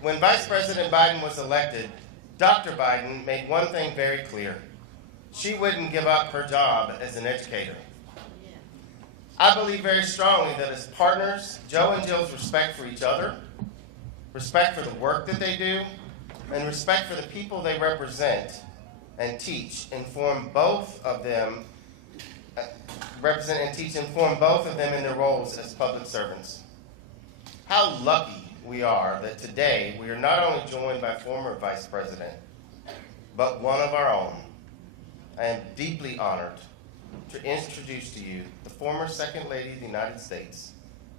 When Vice President Biden was elected, Dr. Biden made one thing very clear. She wouldn't give up her job as an educator. I believe very strongly that as partners, Joe and Jill's respect for each other, respect for the work that they do, and respect for the people they represent and teach inform both of them in their roles as public servants. How lucky we are that today we are not only joined by former Vice President, but one of our own. I am deeply honored to introduce to you the former Second Lady of the United States,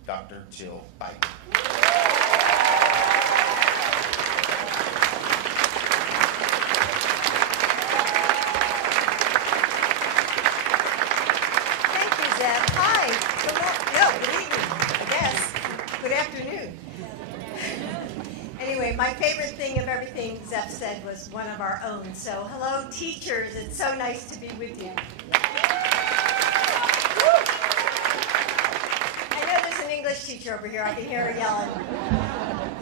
Dr. Jill Biden. Anyway, my favorite thing of everything Zeph said was one of our own. So hello, teachers. It's so nice to be with you. I know there's an English teacher over here. I can hear her yelling.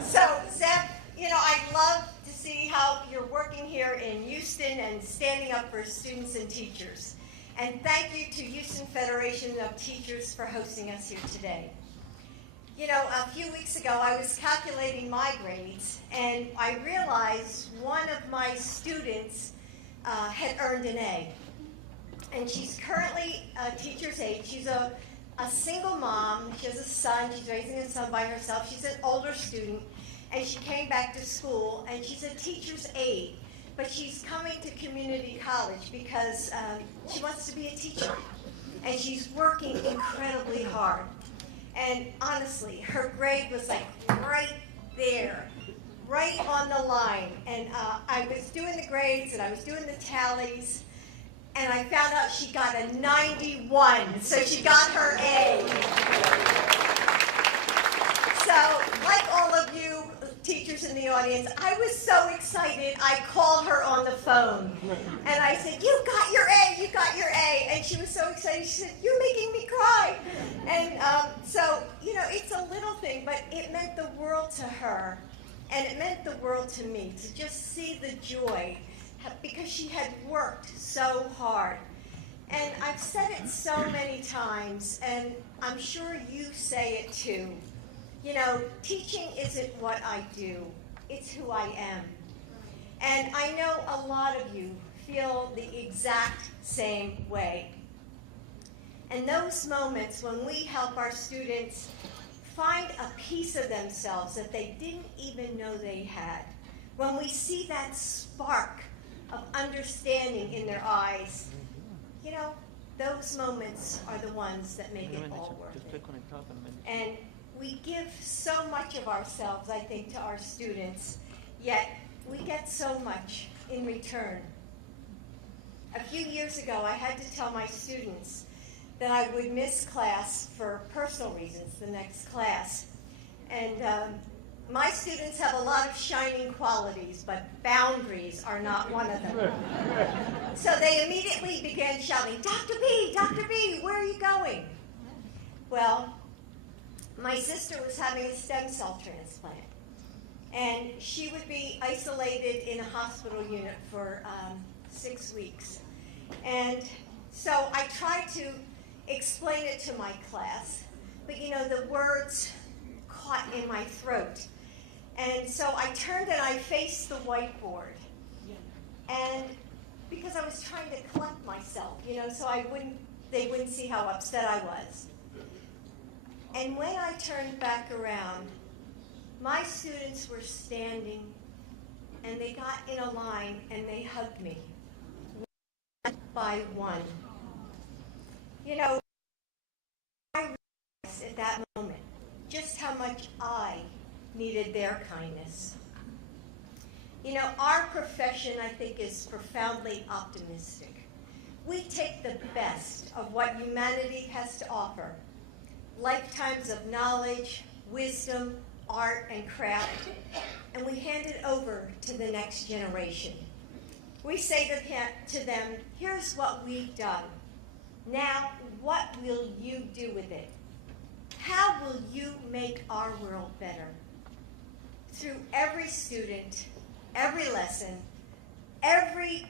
So Zeph, I love to see how you're working here in Houston and standing up for students and teachers. And thank you to Houston Federation of Teachers for hosting us here today. A few weeks ago, I was calculating my grades, and I realized one of my students had earned an A. And she's currently a teacher's aide. She's a single mom. She has a son. She's raising a son by herself. She's an older student, and she came back to school, and she's a teacher's aide. But she's coming to community college because she wants to be a teacher, and she's working incredibly hard. And honestly, her grade was like right there, right on the line. And I was doing the grades and I was doing the tallies, and I found out she got a 91, so she got her A. So, like all of you teachers in the audience, I was so excited, I called her on the phone. And I said, you got your A, you got your A. And she was so excited, she said, you're making me cry. And so, it's a little thing, but it meant the world to her. And it meant the world to me, to just see the joy, because she had worked so hard. And I've said it so many times, and I'm sure you say it too. Teaching isn't what I do, it's who I am. And I know a lot of you feel the exact same way. And those moments when we help our students find a piece of themselves that they didn't even know they had, when we see that spark of understanding in their eyes, those moments are the ones that make it all worth it. And we give so much of ourselves, I think, to our students, yet we get so much in return. A few years ago, I had to tell my students that I would miss class for personal reasons, the next class. And my students have a lot of shining qualities, but boundaries are not one of them. So they immediately began shouting, Dr. B, where are you going? Well, my sister was having a stem cell transplant, and she would be isolated in a hospital unit for 6 weeks. And so I tried to explain it to my class, but the words caught in my throat. And so I turned and I faced the whiteboard. And because I was trying to collect myself, so they wouldn't see how upset I was. And when I turned back around, my students were standing, and they got in a line and they hugged me, one by one. I realized at that moment just how much I needed their kindness. Our profession, I think, is profoundly optimistic. We take the best of what humanity has to offer, lifetimes of knowledge, wisdom, art, and craft, and we hand it over to the next generation. We say to them, here's what we've done. Now, what will you do with it? How will you make our world better? through every student, every lesson, every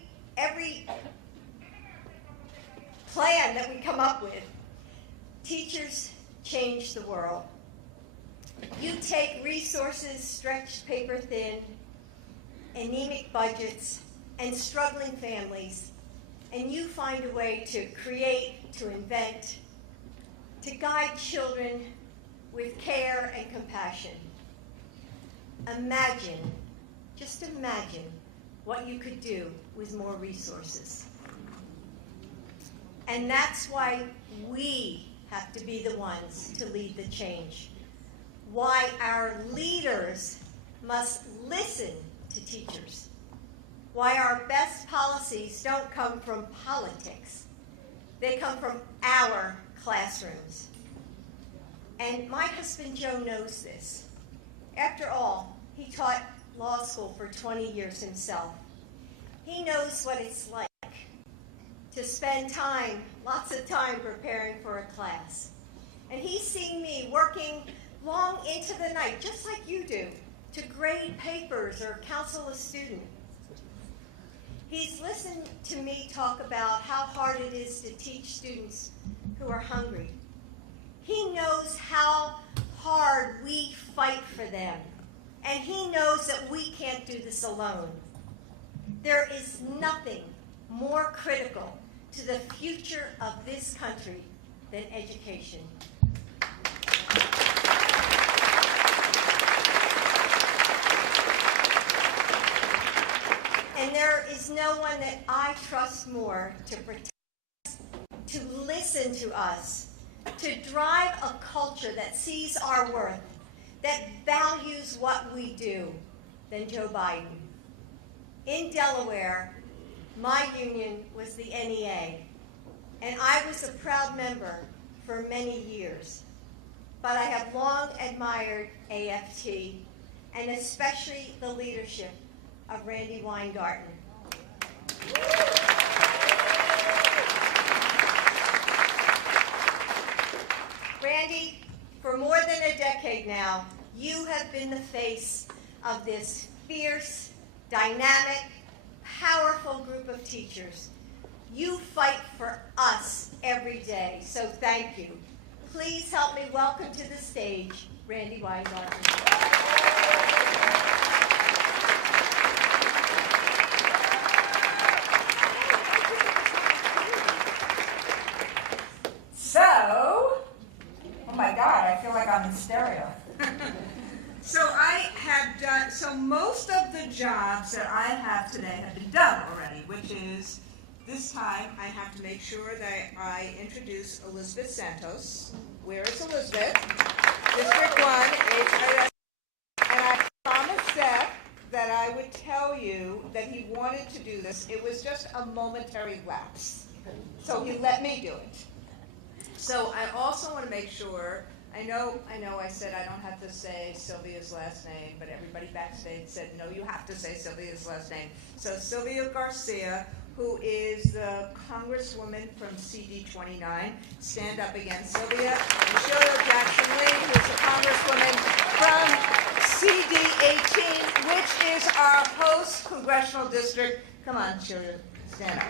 plan that we come up with. Teachers change the world. You take resources stretched paper thin, anemic budgets, and struggling families, and you find a way to create, to invent, to guide children with care and compassion. Imagine, just imagine what you could do with more resources. And that's why we have to be the ones to lead the change. Why our leaders must listen to teachers. Why our best policies don't come from politics. They come from our classrooms. And my husband Joe knows this. After all, he taught law school for 20 years himself. He knows what it's like to spend time, lots of time preparing for a class. And he's seen me working long into the night, just like you do, to grade papers or counsel a student. He's listened to me talk about how hard it is to teach students who are hungry. He knows how hard we fight for them. And he knows that we can't do this alone. There is nothing more critical to the future of this country than education. And there is no one that I trust more to protect, to listen to us, to drive a culture that sees our worth, that values what we do, than Joe Biden. In Delaware, my union was the NEA, and I was a proud member for many years. But I have long admired AFT, and especially the leadership of Randi Weingarten. Randi, for more than a decade now, you have been the face of this fierce, dynamic, powerful group of teachers. You fight for us every day, so thank you. Please help me welcome to the stage Randi Weingarten. So, oh my God, I feel like I'm in stereo. So most of the jobs that I have today have been done already, which is this time I have to make sure that I introduce Elizabeth Santos. Where is Elizabeth? District 1, HIS. And I promised Seth that I would tell you that he wanted to do this. It was just a momentary lapse. So he let me do it. So I also want to make sure, I know I said I don't have to say Sylvia's last name, but everybody backstage said, no, you have to say Sylvia's last name. So Sylvia Garcia, who is the Congresswoman from CD 29. Stand up again, Sylvia. Sheila Jackson Lee, who's the Congresswoman from CD 18, which is our host congressional district. Come on, Sheila, stand up.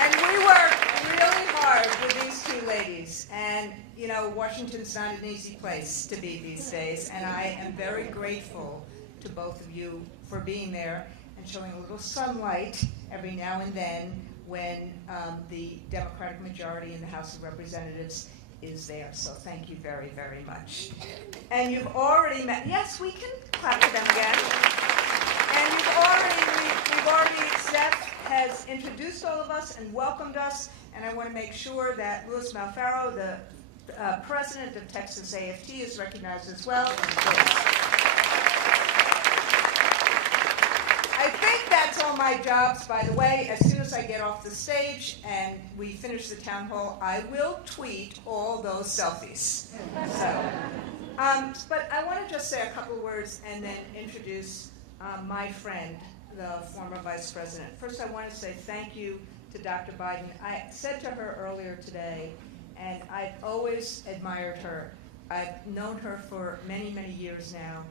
And we work really hard with these two ladies. And, you know, Washington's not an easy place to be these days. And I am very grateful to both of you for being there and showing a little sunlight every now and then when the Democratic majority in the House of Representatives is there. So thank you very, very much. And you've already met, yes, we can clap for them again. And we've already, Seth has introduced all of us and welcomed us, and I want to make sure that Louis Malfaro, the president of Texas AFT, is recognized as well. I think that's all my jobs, by the way. As soon as I get off the stage and we finish the town hall, I will tweet all those selfies. So, but I want to just say a couple of words and then introduce my friend, the former vice president. First, I want to say thank you to Dr. Biden. I said to her earlier today, and I've always admired her, I've known her for many, many years now,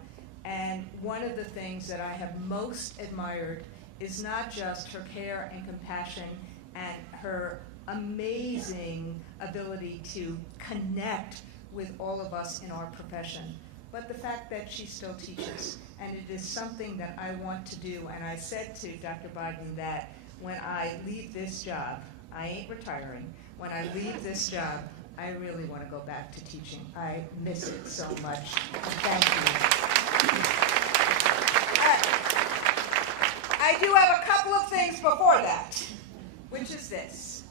and one of the things that I have most admired is not just her care and compassion and her amazing ability to connect with all of us in our profession, but the fact that she still teaches. And it is something that I want to do. And I said to Dr. Biden that when I leave this job, I ain't retiring, when I leave this job, I really want to go back to teaching. I miss it so much. Thank you. I do have a couple of things before that, which is this.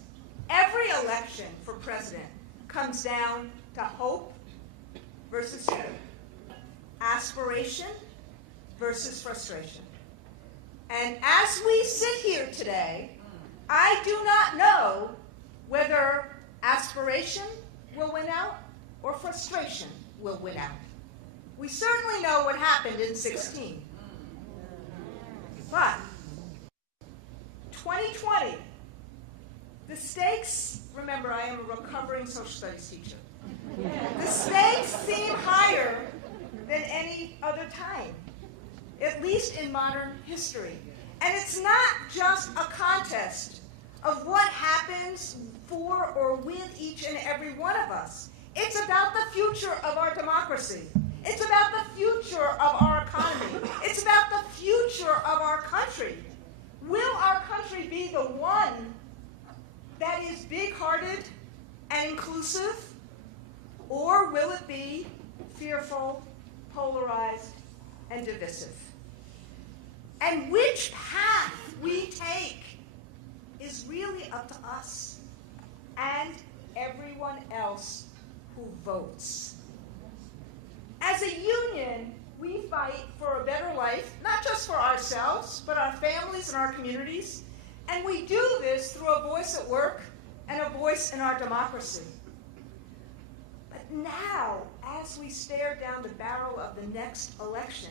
Every election for president comes down to hope versus fear, aspiration versus frustration. And as we sit here today, I do not know whether aspiration will win out or frustration will win out. We certainly know what happened in 2016. But 2020, the stakes, remember I am a recovering social studies teacher, the stakes seem higher than any other time, at least in modern history. And it's not just a contest of what happens for or with each and every one of us. It's about the future of our democracy. It's about the future of our economy. It's about the future of our country. Will our country be the one that is big-hearted and inclusive, or will it be fearful, polarized, and divisive? And which path we take is really up to us and everyone else who votes. As a union, we fight for a better life, not just for ourselves, but our families and our communities. And we do this through a voice at work and a voice in our democracy. But now, as we stare down the barrel of the next election,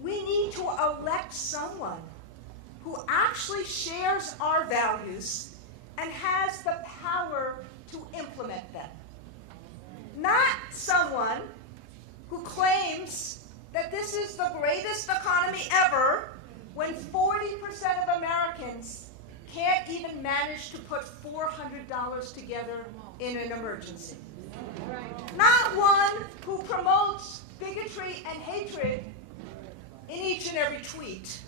we need to elect someone who actually shares our values and has the power to implement them. Not someone who claims that this is the greatest economy ever when 40% of Americans can't even manage to put $400 together in an emergency. Not one who promotes bigotry and hatred in each and every tweet.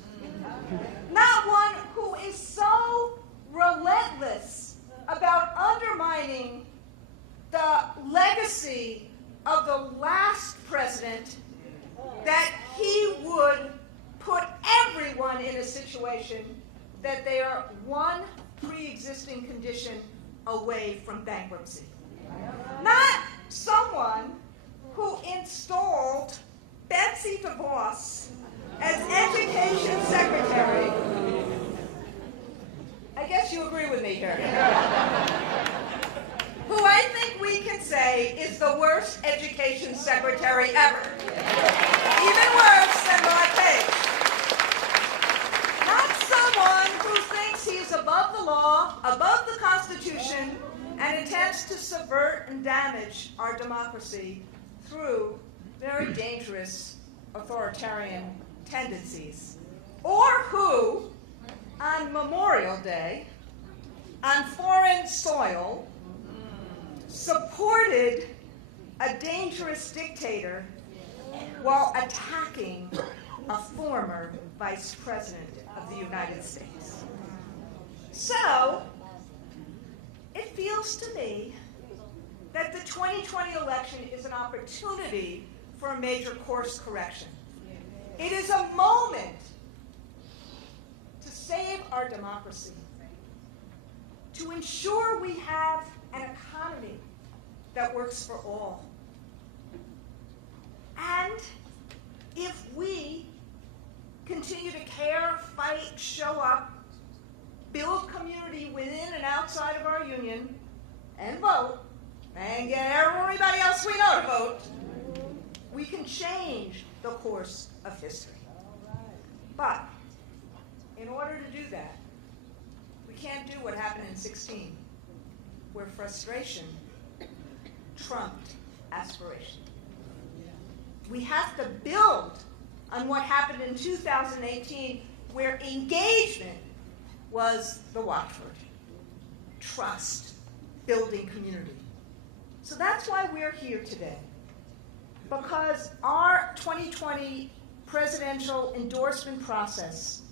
Not one who is so relentless about undermining the legacy of the last president that he would put everyone in a situation that they are one pre-existing condition away from bankruptcy. Not someone who installed Betsy DeVos as Education Secretary. I guess you agree with me here. Who I think we can say is the worst Education Secretary ever. Even worse than Mark Page. Not someone who thinks he is above the law, above the Constitution, and intends to subvert and damage our democracy through very dangerous authoritarian tendencies. Or who, on Memorial Day, on foreign soil, supported a dangerous dictator while attacking a former vice president of the United States. So, it feels to me that the 2020 election is an opportunity for a major course correction. It is a moment to save our democracy, to ensure we have an economy that works for all. And if we continue to care, fight, show up, build community within and outside of our union, and vote, and get everybody else we know to vote, we can change the course of history. But in order to do that, we can't do what happened in 2016, where frustration trumped aspiration. We have to build on what happened in 2018, where engagement was the watchword. Trust, building community. So that's why we're here today. Because our 2020 presidential endorsement process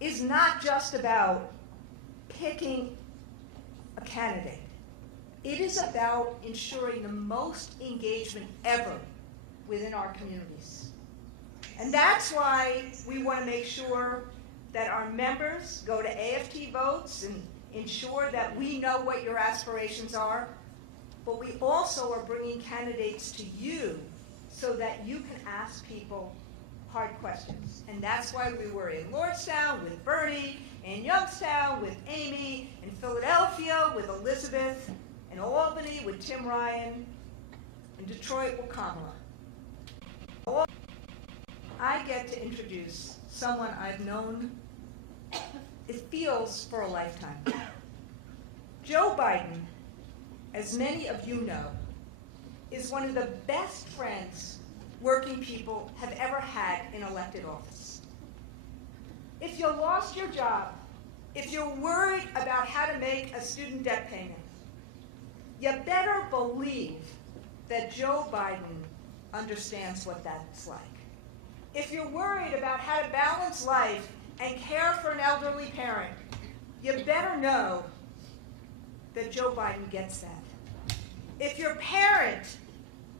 is not just about picking a candidate. It is about ensuring the most engagement ever within our communities. And that's why we want to make sure that our members go to AFT votes and ensure that we know what your aspirations are, but we also are bringing candidates to you so that you can ask people hard questions. And that's why we were in Lordstown with Bernie, in Youngstown with Amy, in Philadelphia with Elizabeth, in Albany with Tim Ryan, in Detroit with Kamala. I get to introduce someone I've known, it feels, for a lifetime. Joe Biden, as many of you know, is one of the best friends working people have ever had in elected office. If you lost your job, if you're worried about how to make a student debt payment, you better believe that Joe Biden understands what that's like. If you're worried about how to balance life and care for an elderly parent, you better know that Joe Biden gets that. If you're a parent,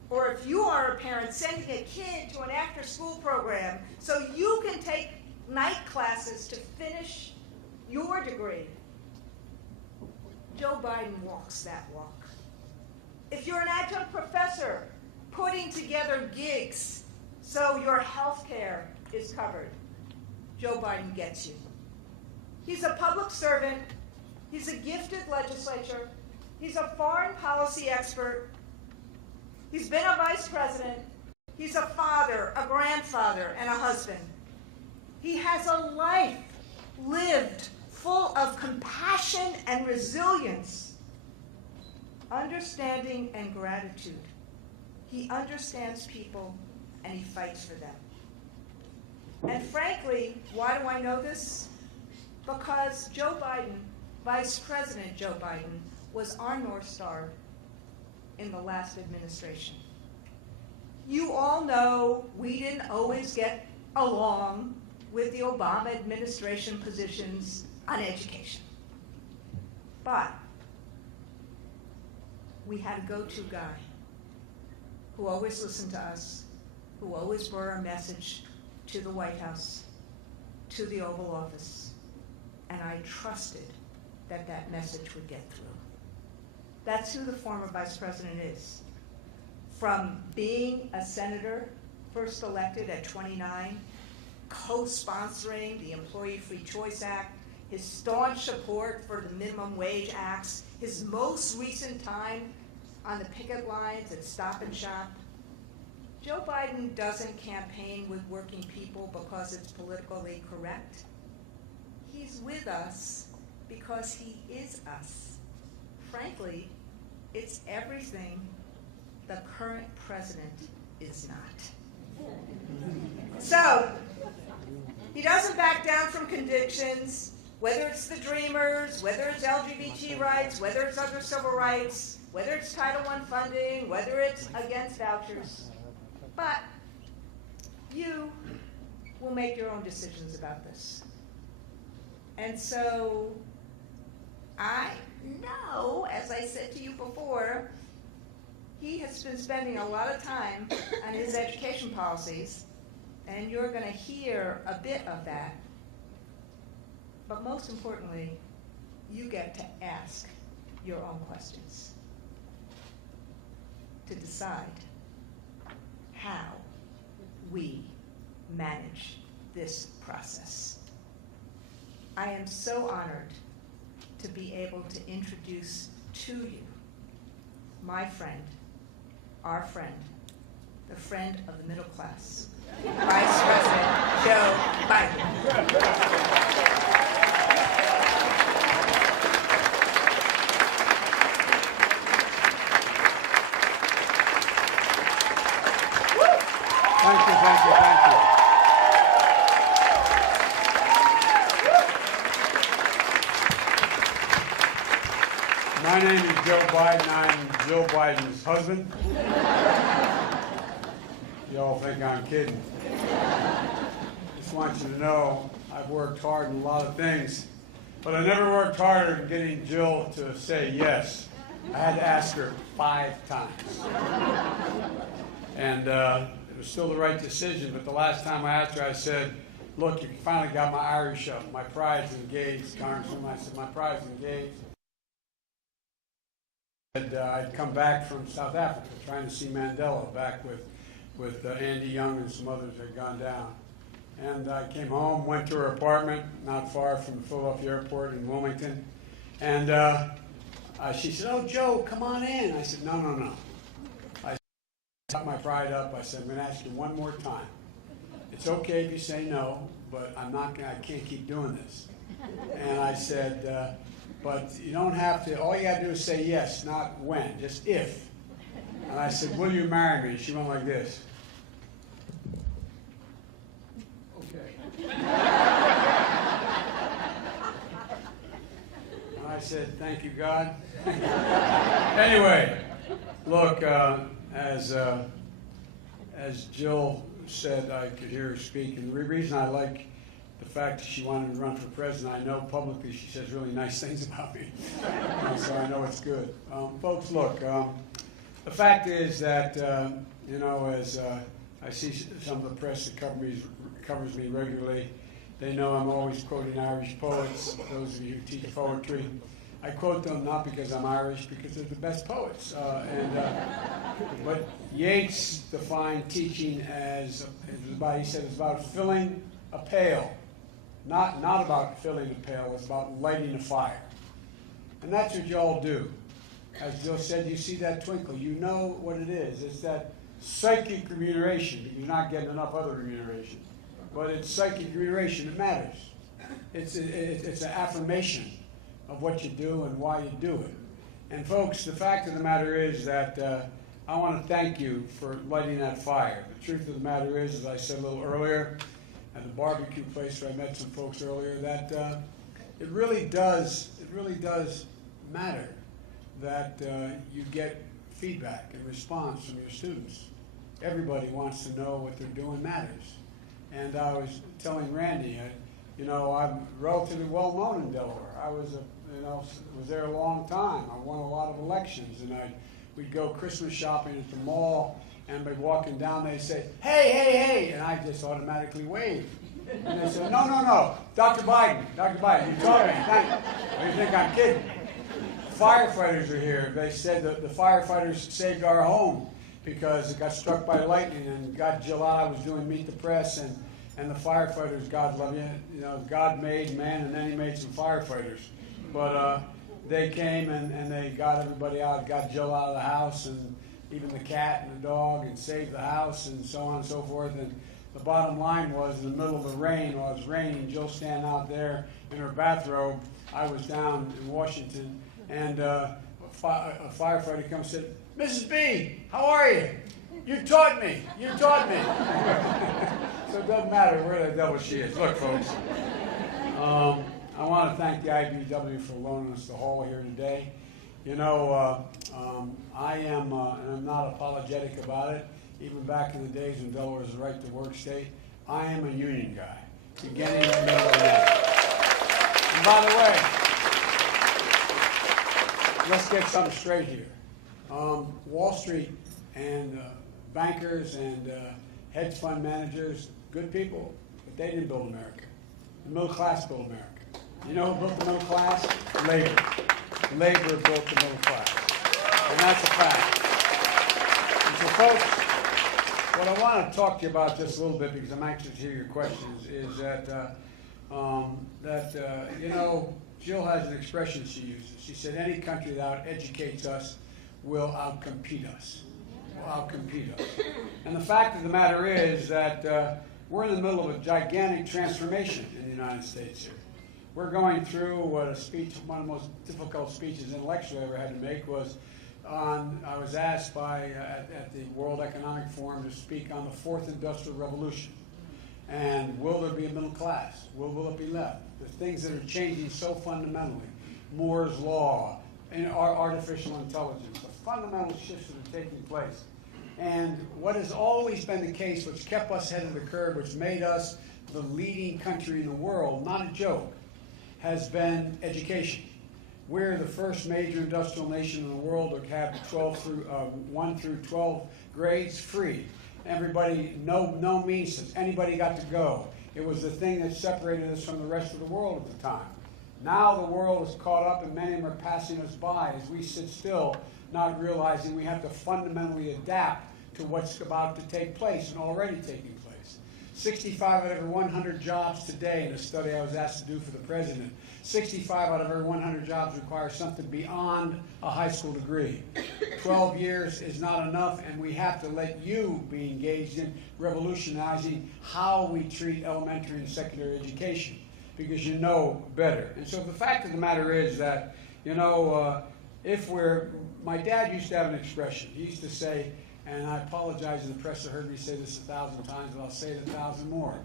or if you are a parent sending a kid to an after-school program so you can take night classes to finish your degree, Joe Biden walks that walk. If you're an adjunct professor putting together gigs so your health care is covered, Joe Biden gets you. He's a public servant. He's a gifted legislator. He's a foreign policy expert. He's been a vice president. He's a father, a grandfather, and a husband. He has a life lived full of compassion and resilience, understanding and gratitude. He understands people and he fights for them. And frankly, why do I know this? Because Joe Biden, Vice President Joe Biden, was our North Star in the last administration. You all know we didn't always get along with the Obama administration positions on education. But we had a go-to guy who always listened to us, who always brought our message to the White House, to the Oval Office, and I trusted that that message would get through. That's who the former vice president is. From being a senator, first elected at 29, co-sponsoring the Employee Free Choice Act, his staunch support for the Minimum Wage Acts, his most recent time on the picket lines at Stop and Shop. Joe Biden doesn't campaign with working people because it's politically correct. He's with us because he is us. Frankly, it's everything the current president is not. So, he doesn't back down from convictions, whether it's the Dreamers, whether it's LGBT rights, whether it's other civil rights, whether it's Title I funding, whether it's against vouchers. But you will make your own decisions about this. And so I know, as I said to you before, he has been spending a lot of time on his education policies, and you're going to hear a bit of that. But most importantly, you get to ask your own questions to decide how we manage this process. I am so honored to be able to introduce to you my friend, our friend, the friend of the middle class, Vice President Joe Biden. thank you, thank you. My name is Joe Biden. I'm Jill Biden's husband. Y'all think I'm kidding. Just want you to know I've worked hard in a lot of things, but I never worked harder than getting Jill to say yes. I had to ask her 5 times. And it was still the right decision, but the last time I asked her, I said, look, you finally got my Irish up. My pride's engaged, Congresswoman. I said, my pride's engaged. I'd come back from South Africa trying to see Mandela, back with Andy Young and some others that had gone down. And I came home, went to her apartment, not far from the Philadelphia airport in Wilmington. And she said, oh, Joe, come on in. I said, no. I got my pride up. I said, I'm going to ask you one more time. It's okay if you say no, but I can't keep doing this. And I said, but you don't have to, all you got to do is say yes, not when, just if. And I said, will you marry me? She went like this. Okay. And I said, thank you, God. Anyway, look, as Jill said, I could hear her speak, and the reason I like the fact that she wanted to run for president, I know publicly she says really nice things about me, so I know it's good. Folks, look, the fact is that, as I see some of the press that covers me regularly, they know I'm always quoting Irish poets, those of you who teach poetry. I quote them not because I'm Irish, because they're the best poets. But Yeats defined teaching as, he said it's about filling a pail. Not about filling a pail, it's about lighting a fire. And that's what y'all do. As Jill said, you see that twinkle, you know what it is. It's that psychic remuneration, but you're not getting enough other remuneration. But it's psychic remuneration, it matters. It's an affirmation of what you do and why you do it. And folks, the fact of the matter is that I want to thank you for lighting that fire. The truth of the matter is, as I said a little earlier, at the barbecue place where I met some folks earlier, that it really does matter that you get feedback and response from your students. Everybody wants to know what they're doing matters. And I was telling Randy, I'm relatively well known in Delaware. I was there a long time. I won a lot of elections, and we'd go Christmas shopping at the mall, and by walking down, they'd say, hey, and I just automatically wave. And they said, no, Dr. Biden, you told me, thank you. You think I'm kidding? Firefighters are here. They said that the firefighters saved our home because it got struck by lightning, and July was doing Meet the Press, and the firefighters, God love you, God made man, and then he made some firefighters. But they came and they got everybody out, got Jill out of the house, and even the cat and the dog, and saved the house, and so on and so forth. And the bottom line was, in the middle of the rain, while it was raining, Jill standing out there in her bathrobe. I was down in Washington, and a firefighter comes and said, Mrs. B, how are you? You taught me. So it doesn't matter where the devil she is. Look, folks, I want to thank the IBEW for loaning us the hall here today. I am, and I'm not apologetic about it, even back in the days when Delaware was a right-to-work state, I am a union guy, beginning and middle of that. And by the way, let's get something straight here. Wall Street and bankers and hedge fund managers, good people, but they didn't build America. The middle class built America. You know who built the middle class? Labor. Labor built the middle class. And that's a fact. And so, folks, what I want to talk to you about just a little bit, because I'm anxious to hear your questions, is that, Jill has an expression she uses. She said, any country that educates us will outcompete us. And the fact of the matter is that we're in the middle of a gigantic transformation in the United States here. We're going through what one of the most difficult speeches intellectually I ever had to make was I was asked at the World Economic Forum to speak on the fourth industrial revolution. And will there be a middle class? Will it be left? The things that are changing so fundamentally, Moore's law, and artificial intelligence, the fundamental shifts that are taking place. And what has always been the case, which kept us ahead of the curve, which made us the leading country in the world, not a joke, has been education. We're the first major industrial nation in the world to have 1 through 12 grades free. Everybody, no means anybody got to go. It was the thing that separated us from the rest of the world at the time. Now the world is caught up and many of them are passing us by as we sit still, not realizing we have to fundamentally adapt to what's about to take place and already taking place. 65 out of every 100 jobs today, in a study I was asked to do for the president, 65 out of every 100 jobs require something beyond a high school degree. 12 years is not enough, and we have to let you be engaged in revolutionizing how we treat elementary and secondary education, because you know better. And so the fact of the matter is that, my dad used to have an expression. He used to say, and I apologize to the press that heard me say this 1,000 times, but I'll say it 1,000 more.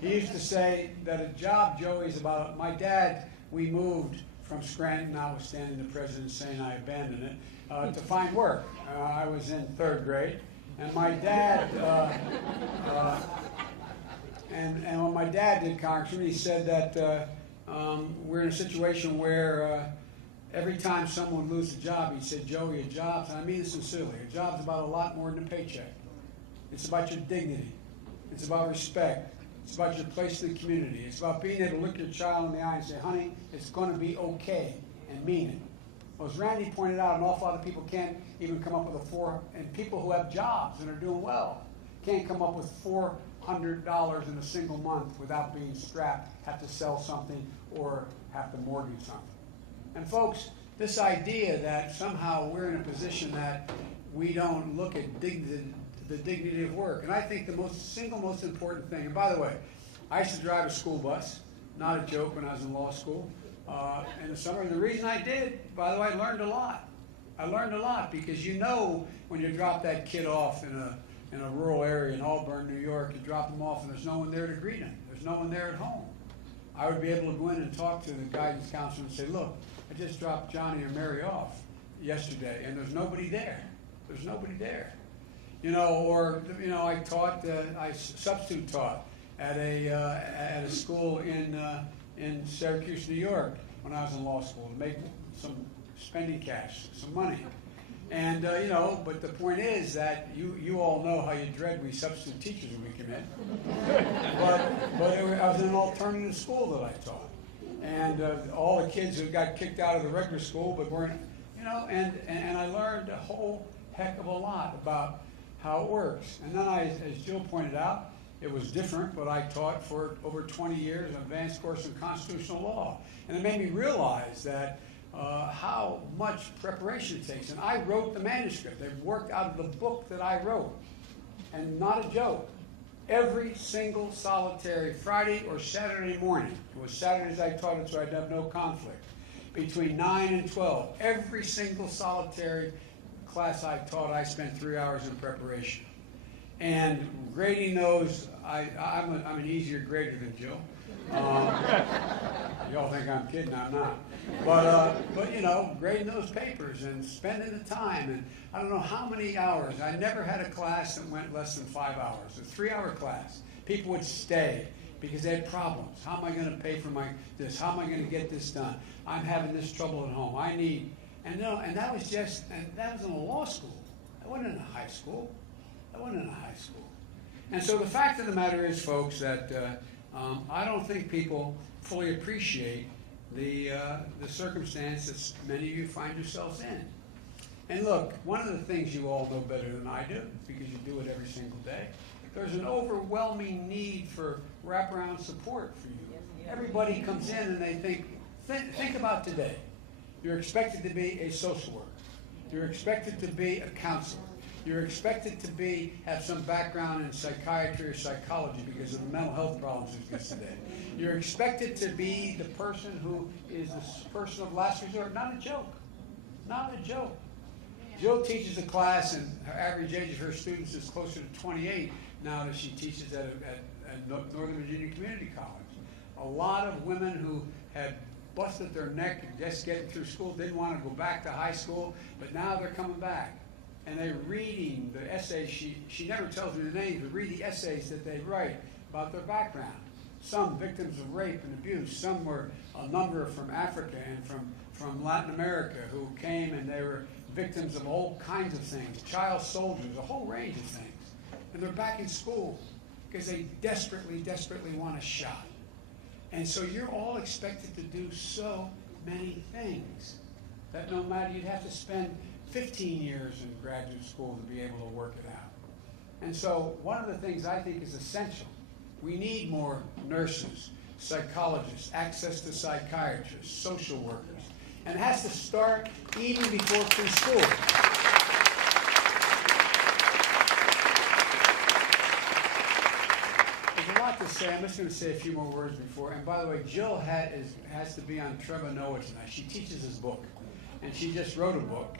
He used to say that a job, Joey, is about, my dad, we moved from Scranton, notwithstanding the president saying I abandoned it, to find work. I was in 3rd grade, and my dad, and when my dad did Congressman, he said that we're in a situation where every time someone would lose a job, he'd say, Joey, a job, and I mean this sincerely, a job's about a lot more than a paycheck. It's about your dignity. It's about respect. It's about your place in the community. It's about being able to look your child in the eye and say, honey, it's going to be okay, and mean it. Well, as Randy pointed out, an awful lot of people can't even come up with and people who have jobs and are doing well can't come up with $400 in a single month without being strapped, have to sell something or have to mortgage something. And folks, this idea that somehow we're in a position that we don't look at the dignity of work. And I think the single most important thing, and by the way, I used to drive a school bus, not a joke, when I was in law school in the summer. And the reason I did, by the way, I learned a lot. I learned a lot because when you drop that kid off in a rural area in Auburn, New York, you drop them off and there's no one there to greet him. There's no one there at home. I would be able to go in and talk to the guidance counselor and say, look, I just dropped Johnny or Mary off yesterday, and there's nobody there. There's nobody there. I substitute taught at a school in Syracuse, New York, when I was in law school to make some spending cash, some money. And but the point is that you all know how you dread we substitute teachers when we come in. but I was in an alternative school that I taught. And all the kids who got kicked out of the regular school, but weren't, and I learned a whole heck of a lot about how it works. And then as Jill pointed out, it was different, but I taught for over 20 years an advanced course in constitutional law. And it made me realize that how much preparation it takes. And I wrote the manuscript. They worked out of the book that I wrote. And not a joke. Every single solitary Friday or Saturday morning, it was Saturdays I taught it so I'd have no conflict, between 9 and 12, every single solitary class I taught, I spent 3 hours in preparation. And grading those, I'm an easier grader than Jill. Y'all think I'm kidding, I'm not. But grading those papers and spending the time, and I don't know how many hours. I never had a class that went less than 5 hours. A 3-hour class. People would stay because they had problems. How am I going to pay for this? How am I going to get this done? I'm having this trouble at home. And that was in a law school. That wasn't in a high school. And so the fact of the matter is, folks, that I don't think people fully appreciate the circumstances many of you find yourselves in. And look, one of the things you all know better than I do, because you do it every single day, there's an overwhelming need for wraparound support for you. Everybody comes in and they think about today. You're expected to be a social worker. You're expected to be a counselor. You're expected to have some background in psychiatry or psychology because of the mental health problems that exist today. You're expected to be the person who is the person of last resort. Not a joke. Not a joke. Jill teaches a class, and her average age of her students is closer to 28 now that she teaches at Northern Virginia Community College. A lot of women who had busted their neck just getting through school, didn't want to go back to high school, but now they're coming back. And they're reading the essays. She never tells me the names, but read the essays that they write about their background. Some victims of rape and abuse. Some were a number from Africa and from Latin America who came, and they were victims of all kinds of things. Child soldiers, a whole range of things. And they're back in school because they desperately, desperately want a shot. And so you're all expected to do so many things that no matter, you'd have to spend 15 years in graduate school to be able to work it out. And so one of the things I think is essential, we need more nurses, psychologists, access to psychiatrists, social workers. And it has to start even before preschool. There's a lot to say. I'm just going to say a few more words before. And by the way, Jill has to be on Trevor Noah tonight. She teaches his book. And she just wrote a book.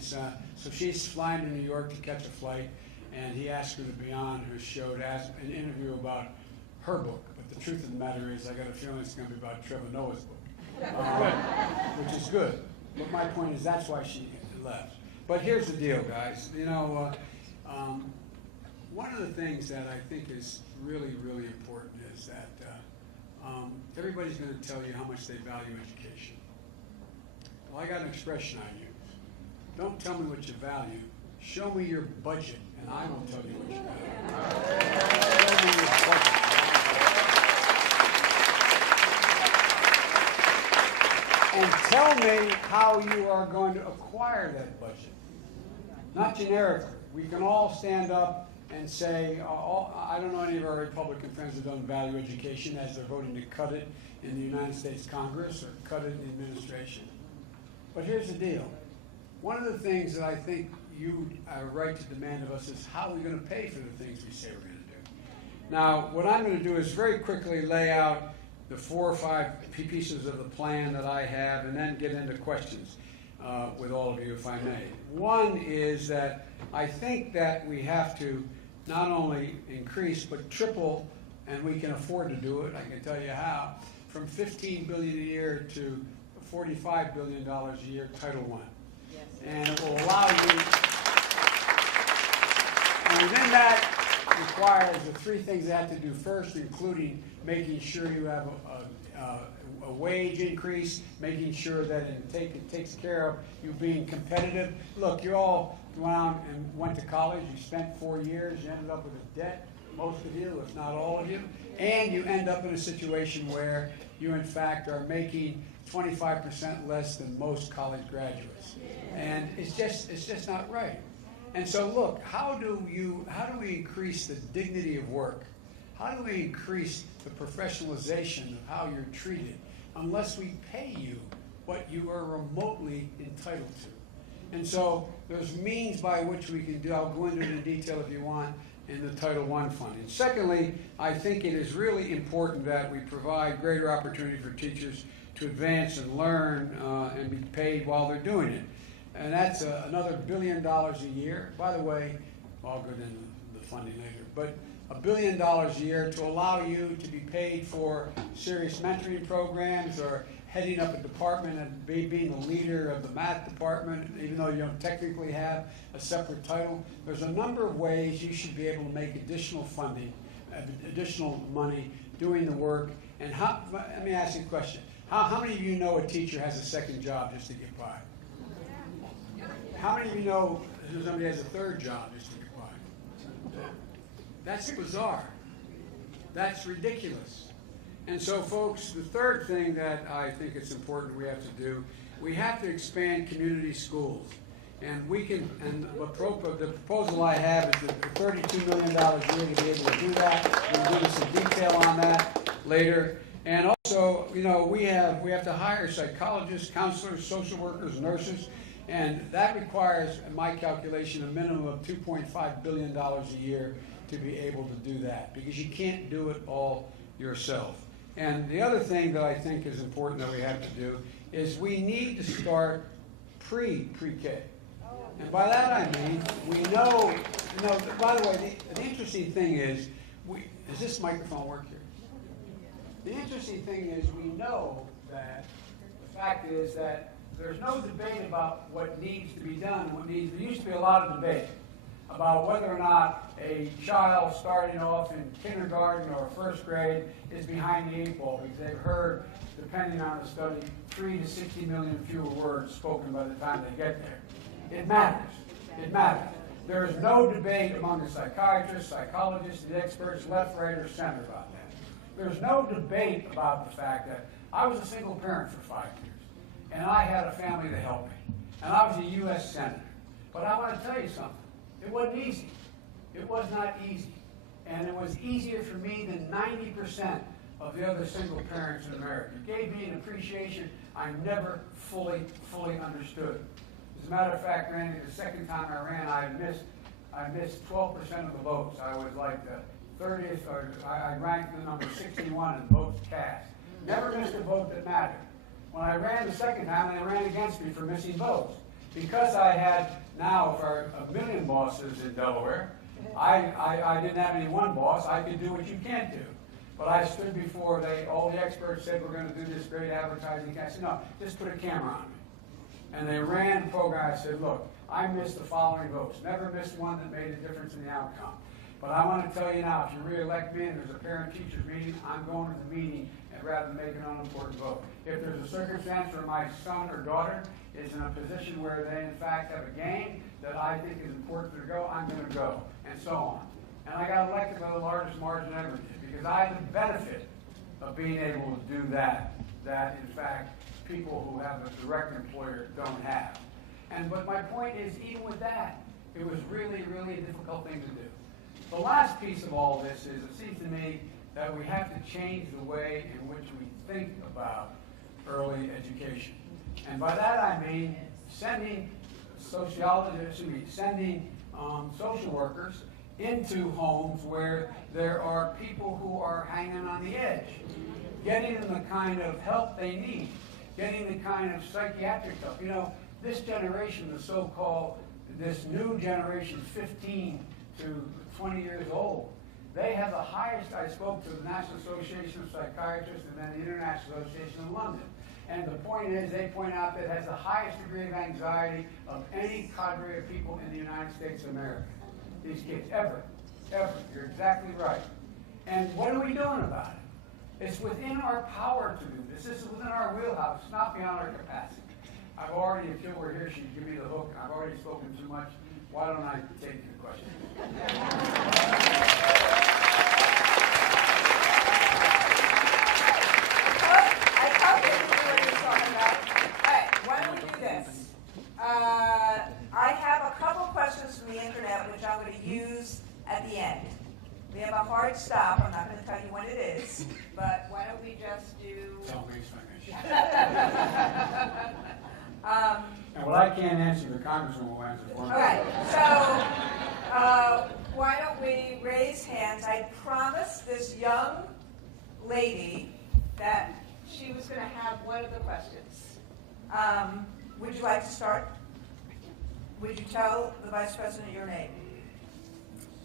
So she's flying to New York to catch a flight. And he asked her to be on her show to ask an interview about her book. But the truth of the matter is, I got a feeling it's going to be about Trevor Noah's book. Which is good. But my point is, that's why she left. But here's the deal, guys. You know, one of the things that I think is really, really important is that everybody's going to tell you how much they value education. Well, I got an expression I use. Don't tell me what you value. Show me your budget, and I will tell you what you value. Show me your budget. And tell me how you are going to acquire that budget. Not generically. We can all stand up and say, I don't know any of our Republican friends who don't value education as they're voting to cut it in the United States Congress or cut it in the administration. But here's the deal. One of the things that I think you have a right to demand of us is how are we going to pay for the things we say we're going to do. Now, what I'm going to do is very quickly lay out the 4 or 5 pieces of the plan that I have, and then get into questions with all of you, if I may. One is that I think that we have to not only increase, but triple, and we can afford to do it, I can tell you how, from $15 billion a year to $45 billion a year, Title I. Yes. And it will allow you, and within that requires the 3 things they have to do first, including making sure you have a wage increase, making sure that it takes care of you being competitive. Look, you all went to college, you spent 4 years, you ended up with a debt, most of you, if not all of you, and you end up in a situation where you in fact are making 25% less than most college graduates. And it's just not right. And so look, how do we increase the dignity of work? How do we increase the professionalization of how you're treated unless we pay you what you are remotely entitled to? And so there's means by which we can do, I'll go into it in detail if you want, in the Title I funding. Secondly, I think it is really important that we provide greater opportunity for teachers to advance and learn and be paid while they're doing it. And that's another $1 billion a year. By the way, I'll go into the funding later, but $1 billion a year to allow you to be paid for serious mentoring programs or heading up a department and being the leader of the math department, even though you don't technically have a separate title. There's a number of ways you should be able to make additional funding, additional money doing the work. And let me ask you a question. How many of you know a teacher has a second job just to get by? How many of you know somebody has a third job just to get by? That's bizarre. That's ridiculous. And so, folks, the third thing that I think it's important we have to do, we have to expand community schools. And we can, and the proposal I have is the $32 million a year to be able to do that. We'll give you some detail on that later. And also, you know, we have to hire psychologists, counselors, social workers, nurses, and that requires, in my calculation, a minimum of $2.5 billion a year to be able to do that, because you can't do it all yourself. And the other thing that I think is important that we have to do is we need to start pre-K. And by that I mean, we know, by the way, the interesting thing is, does this microphone work here? The interesting thing is we know that the fact is that there's no debate about what needs to be done. There used to be a lot of debate about whether or not a child starting off in kindergarten or first grade is behind the 8 ball, because they've heard, depending on the study, 3 to 60 million fewer words spoken by the time they get there. It matters. It matters. There is no debate among the psychiatrists, psychologists, the experts, left, right, or center about that. There's no debate about the fact that I was a single parent for 5 years, and I had a family to help me, and I was a U.S. Senator. But I want to tell you something. It wasn't easy. It was not easy. And it was easier for me than 90% of the other single parents in America. It gave me an appreciation I never fully understood. As a matter of fact, Randy, the second time I ran, I missed 12% of the votes. I was like the 30th, or I ranked the number 61 in votes cast. Never missed a vote that mattered. When I ran the second time, they ran against me for missing votes. Because I had now for 1 million bosses in Delaware, I didn't have any one boss. I could do what you can't do. But I stood before all the experts said we're going to do this great advertising. I said, no, just put a camera on me. And they ran the program. I said, look, I missed the following votes. Never missed one that made a difference in the outcome. But I want to tell you now, if you re-elect me and there's a parent-teachers meeting, I'm going to the meeting rather than make an unimportant vote. If there's a circumstance where my son or daughter is in a position where they in fact have a game that I think is important to go, I'm going to go, and so on. And I got elected by the largest margin ever did, because I had the benefit of being able to do that in fact people who have a direct employer don't have. But my point is, even with that, it was really a difficult thing to do. The last piece of all this is, it seems to me that we have to change the way in which we think about early education. And by that I mean sending social workers into homes where there are people who are hanging on the edge, getting them the kind of help they need, getting the kind of psychiatric help. You know, this generation, this new generation, 15 to 20 years old, they have the highest. I spoke to the National Association of Psychiatrists and then the International Association in London. And the point is, they point out that it has the highest degree of anxiety of any cadre of people in the United States of America. These kids, ever. You're exactly right. And what are we doing about it? It's within our power to do this. This is within our wheelhouse. It's not beyond our capacity. I've already, if Jill were here, she'd give me the hook. I've already spoken too much. Why don't I take your question? I told you what he was talking about. All right, why don't we do this? I have a couple questions from the internet, which I'm going to use at the end. We have a hard stop. I'm not going to tell you when it is, but why don't we just do... Tell me if and what I can't answer, the Congressman will answer for me. All right, so why don't we raise hands? I promised this young lady that she was going to have one of the questions. Would you like to start? Would you tell the Vice President your name?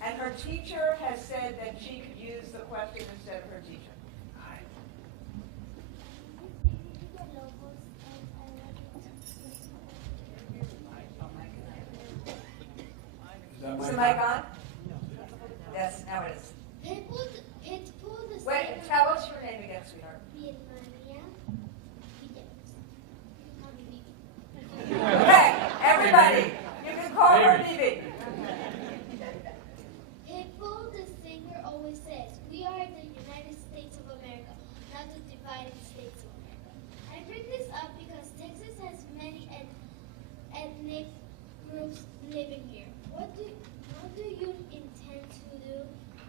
And her teacher has said that she could use the question instead of her teacher. Is the mic on? Yes, now it is. Wait, tell us your name again, sweetheart. Okay, everybody, you can call her Vivi. Pitbull, the singer, always says, "We are the United States of America, not the divided states of America." I bring this up because Texas has many ethnic groups living here. What do you intend to do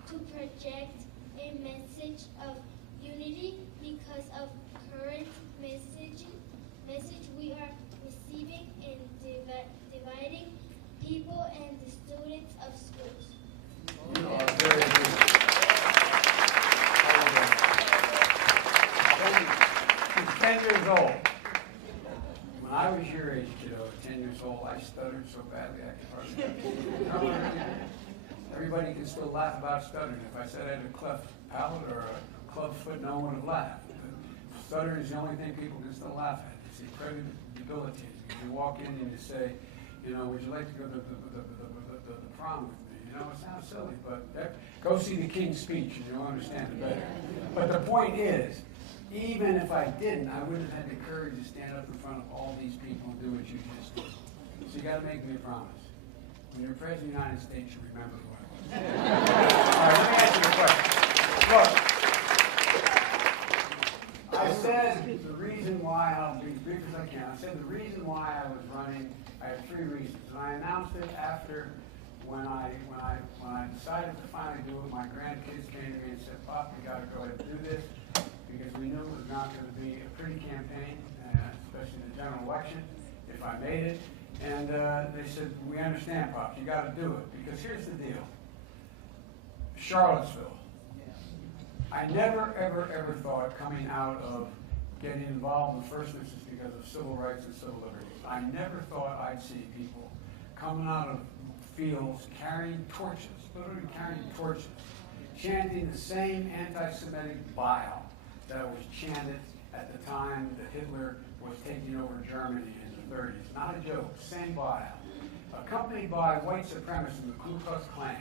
to project a message of unity because of current message we are receiving in dividing people and the students soul. I stuttered so badly I could hardly. Everybody can still laugh about stuttering. If I said I had a cleft palate or a club foot, no one would have laughed. Stuttering is the only thing people can still laugh at. It's incredibly debilitating. You walk in and you say, would you like to go to the prom with me? It sounds silly, but go see the King's Speech and you'll understand it better. But the point is, even if I didn't, I wouldn't have had the courage to stand up in front of all these people and do what you just did. So you got to make me a promise. When you're President of the United States, you remember who I was. All right, let me ask you a question. Look, I said the reason why, I'll be as brief as I can, I said the reason why I was running, I had 3 reasons. And I announced it after when I decided to finally do it, my grandkids came to me and said, Pop, you got to go ahead and do this, because we knew it was not going to be a pretty campaign, especially in the general election, if I made it. And they said, we understand, Pop, you got to do it. Because here's the deal. Charlottesville. I never, ever, ever thought coming out of getting involved in the First Instance because of civil rights and civil liberties, I never thought I'd see people coming out of fields carrying torches, literally carrying torches, chanting the same anti-Semitic bile that was chanted at the time that Hitler was taking over Germany in the 30s. Not a joke, same bile. Accompanied by white supremacists in the Ku Klux Klan.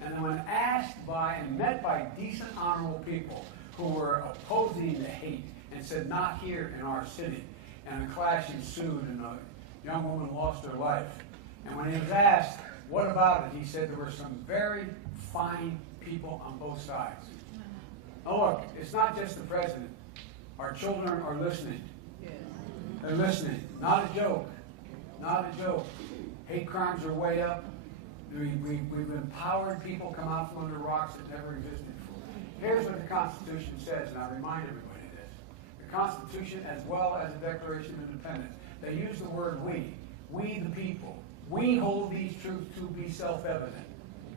And then when asked by and met by decent, honorable people who were opposing the hate and said, not here in our city, and a clash ensued and a young woman lost her life. And when he was asked, what about it? He said there were some very fine people on both sides. Now look, it's not just the president. Our children are listening. They're listening. Not a joke. Not a joke. Hate crimes are way up. We've empowered people come out from under rocks that never existed before. Here's what the Constitution says, and I remind everybody of this. The Constitution, as well as the Declaration of Independence, they use the word we the people. We hold these truths to be self-evident,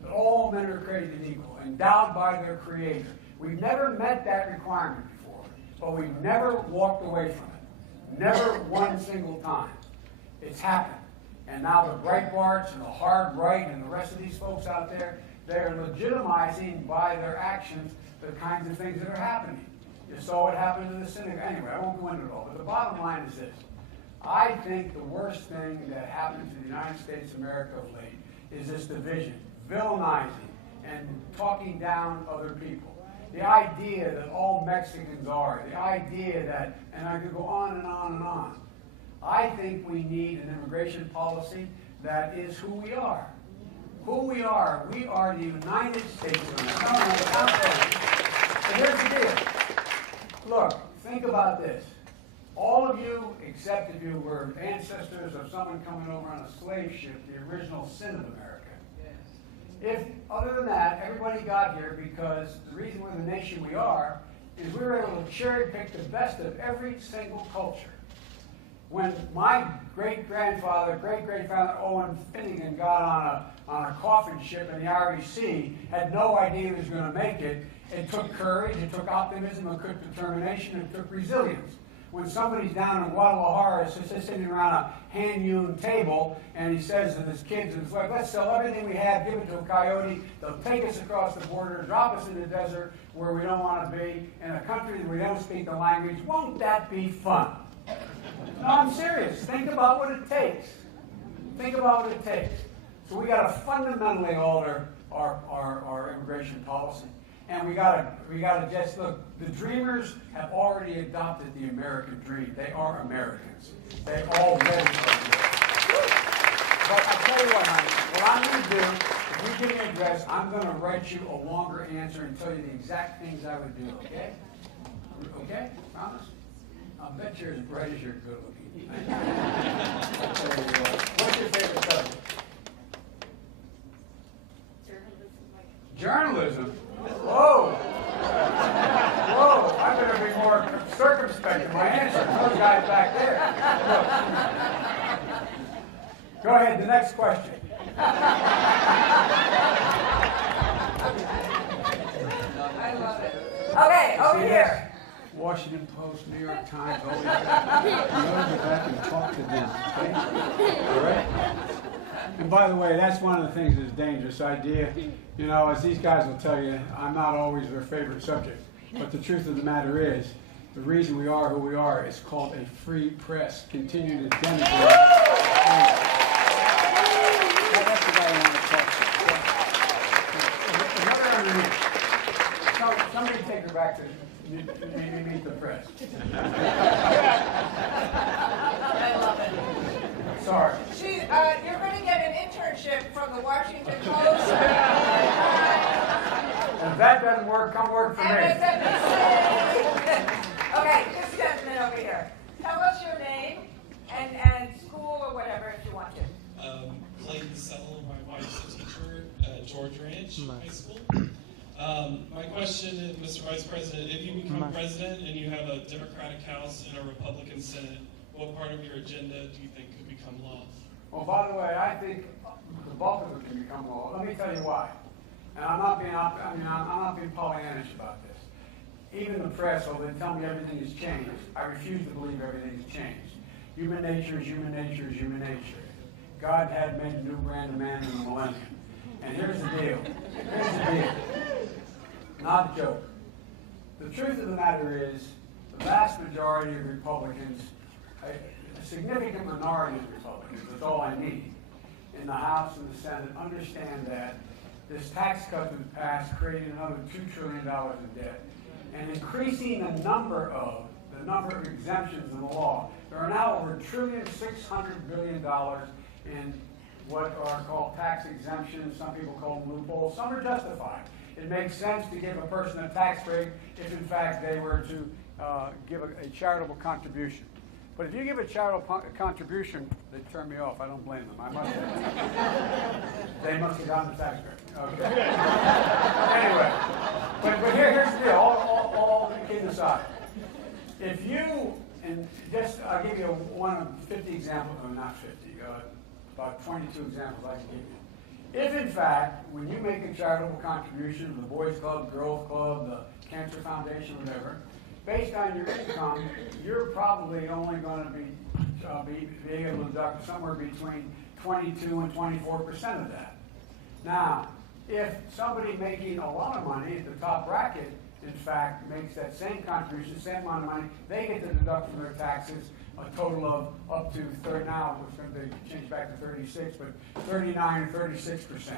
that all men are created equal, endowed by their Creator. We've never met that requirement before, but we've never walked away from it. Never one single time. It's happened. And now the Breitbarts and the hard right and the rest of these folks out there, they're legitimizing by their actions the kinds of things that are happening. You saw what happened in the synagogue. Anyway, I won't go into it all, but the bottom line is this. I think the worst thing that happened to the United States of America of late is this division, villainizing and talking down other people. The idea that all Mexicans are, the idea that, and I could go on and on and on. I think we need an immigration policy that is who we are. Who we are. We are the United States of America. And here's the deal. Look, think about this. All of you, except if you were ancestors of someone coming over on a slave ship, the original sin of America. If, other than that, everybody got here because the reason we're the nation we are is we were able to cherry pick the best of every single culture. When my great-grandfather Owen Finnegan got on a coffin ship in the Irish Sea, had no idea he was going to make it, it took courage, it took optimism, it took determination, it took resilience. When somebody's down in Guadalajara sitting around a hand-hewn table and he says to his kids and his wife, let's sell everything we have, give it to a coyote, they'll take us across the border, drop us in the desert where we don't want to be, in a country that we don't speak the language, won't that be fun? No, I'm serious. Think about what it takes. Think about what it takes. So we got to fundamentally alter our immigration policy. And we gotta just look. The dreamers have already adopted the American dream. They are Americans. They already are. But I'll tell you what, honey. What I'm going to do, if you give me an address, I'm going to write you a longer answer and tell you the exact things I would do. Okay? Okay? Promise? I'll bet you're as bright as you're good looking. I'll tell you what. What's your favorite subject? Journalism. Whoa! Whoa! I better be more circumspect in my answer. Those guys back there. Look. Go ahead, the next question. I love it. Okay, over here. Washington Post, New York Times, all these guys. You ought to go back and talk to them, okay? All right? And by the way, that's one of the things that's a dangerous idea. You know, as these guys will tell you, I'm not always their favorite subject. But the truth of the matter is, the reason we are who we are is called a free press. Continue to denigrate. That's the guy I want to talk to. Another underneath. Somebody take her back to meet the press. I love it. Sorry. You're going to get an internship from the Washington Post. If that doesn't work, come work for me. MSNBC. Okay, this gentleman over here. Tell us your name and school or whatever if you want to. Clayton Settle, my wife's a teacher at George Ranch High School. My question is, Mr. Vice President, if you become president and you have a Democratic House and a Republican Senate, what part of your agenda do you think could become law? Well, by the way, I think the bulk of it can become law. Let me tell you why. And I'm not being Pollyannish about this. Even the press, although they tell me everything has changed, I refuse to believe everything has changed. Human nature is human nature is human nature. God had made a new brand of man in the millennium. And here's the deal. Here's the deal. Not a joke. The truth of the matter is, the vast majority of Republicans, a significant minority of Republicans, that's all I need, in the House and the Senate, understand that this tax cut that passed created another $2 trillion in debt, and increasing the number of exemptions in the law. There are now over $1.6 trillion in what are called tax exemptions. Some people call them loopholes. Some are justified. It makes sense to give a person a tax break if, in fact, they were to give a charitable contribution. But if you give a charitable contribution, they turn me off. I don't blame them. I must have. They must have gotten the tax break. Okay. Anyway, but here's the deal. All kidding aside, if you I'll give you one of 50 examples. No, not 50. About 22 examples I can give you. If, in fact, when you make a charitable contribution to the Boys Club, Girls Club, the Cancer Foundation, whatever, based on your income, you're probably only going to be able to deduct somewhere between 22 and 24% of that. Now, if somebody making a lot of money at the top bracket, in fact, makes that same contribution, same amount of money, they get to deduct from their taxes a total of up to now it's going to change back to 36, but 39 or 36%.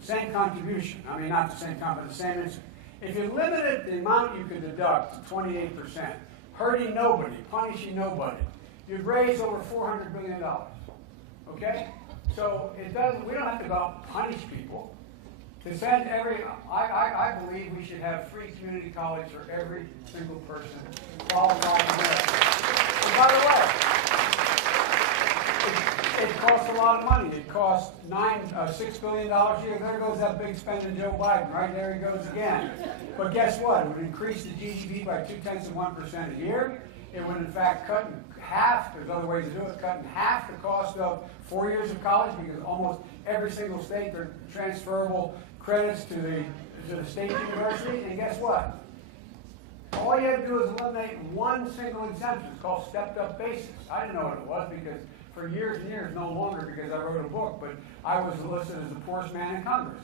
Same contribution. I mean, not the same but the same incident. If you limited the amount you could deduct to 28%, hurting nobody, punishing nobody, you'd raise over $400 billion. Okay? So we don't have to go out and punish people. To send I believe we should have free community college for every single person qualified in America. And by the way, it costs a lot of money. It costs $6 billion a year. There goes that big spending Joe Biden. Right there he goes again. But guess what? It would increase the GDP by 0.2% a year. It would, in fact, cut in half. There's other ways to do it. Cut in half the cost of 4 years of college, because almost every single state, they're transferable credits to the state university. And guess what? All you have to do is eliminate one single exemption. It's called stepped-up basis. I didn't know what it was because for years and years, no longer because I wrote a book, but I was listed as the poorest man in Congress.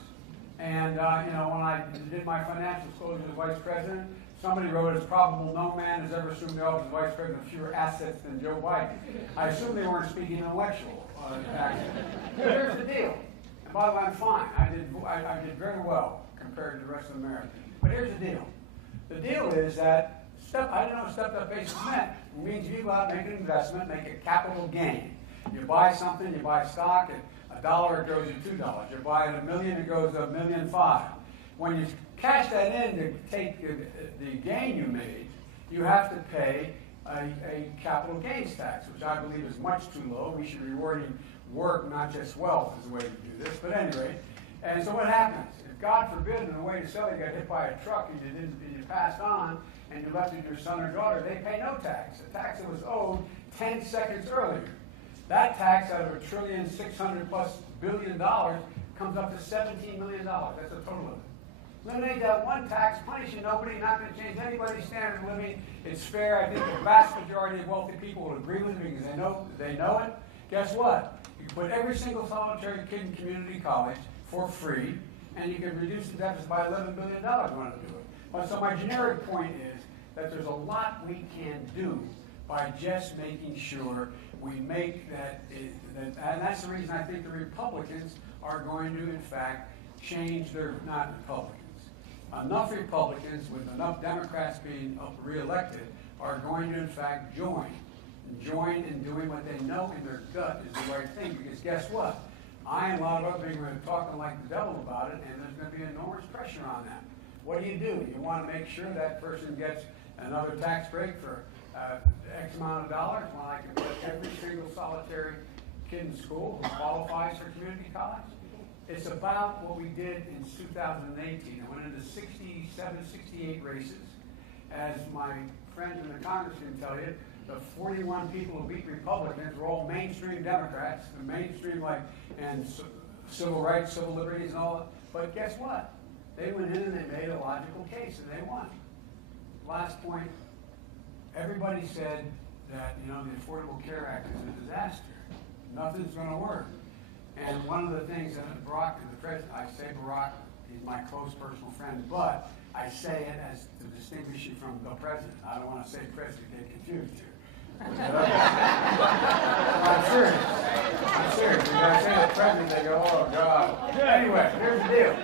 And when I did my financial disclosure as vice president, somebody wrote, "It's probable no man has ever assumed the office of vice president with fewer assets than Joe Biden." I assume they weren't speaking intellectual. But here's the deal. And by the way, I'm fine. I did very well compared to the rest of America. But here's the deal. The deal is that I didn't know what stepped-up basis meant. It means you go out and make an investment, make a capital gain. You buy something, you buy stock at $1, it goes to $2. You buy it at $1 million, it goes to $1.5 million. When you cash that in to take the gain you made, you have to pay a capital gains tax, which I believe is much too low. We should be rewarding work, not just wealth, is the way to do this. But anyway, and so what happens? If God forbid, in a way to sell, you got hit by a truck and you passed on, and you left it to your son or daughter, they pay no tax. The tax that was owed 10 seconds earlier. That tax out of $1.6 trillion+ billion comes up to $17 million. That's the total of it. Eliminate that one tax, punishing nobody, not going to change anybody's standard of living. It's fair. I think the vast majority of wealthy people will agree with me because they know it. Guess what? You can put every single solitary kid in community college for free, and you can reduce the deficit by $11 billion if you want to do it. But so my generic point is that there's a lot we can do by just making sure we make that, and that's the reason I think the Republicans are going to, in fact, change their, not Republicans, enough Republicans with enough Democrats being reelected are going to, in fact, join in doing what they know in their gut is the right thing. Because guess what? I and a lot of other people are talking like the devil about it, and there's going to be enormous pressure on that. What do? You want to make sure that person gets another tax break for X amount of dollars when I can put every single solitary kid in school who qualifies for community college. It's about what we did in 2018. I went into 67, 68 races. As my friends in the Congress can tell you, the 41 people who beat Republicans were all mainstream Democrats, the mainstream and civil rights, civil liberties and all that. But guess what? They went in and they made a logical case and they won. Last point, everybody said that, the Affordable Care Act is a disaster. Nothing's going to work. And one of the things that Barack, the president, I say Barack, he's my close personal friend, but I say it as to distinguish you from the president. I don't want to say president, get confused here. I'm serious. I'm serious. When I say the president, they go, oh, God. Anyway, here's the deal.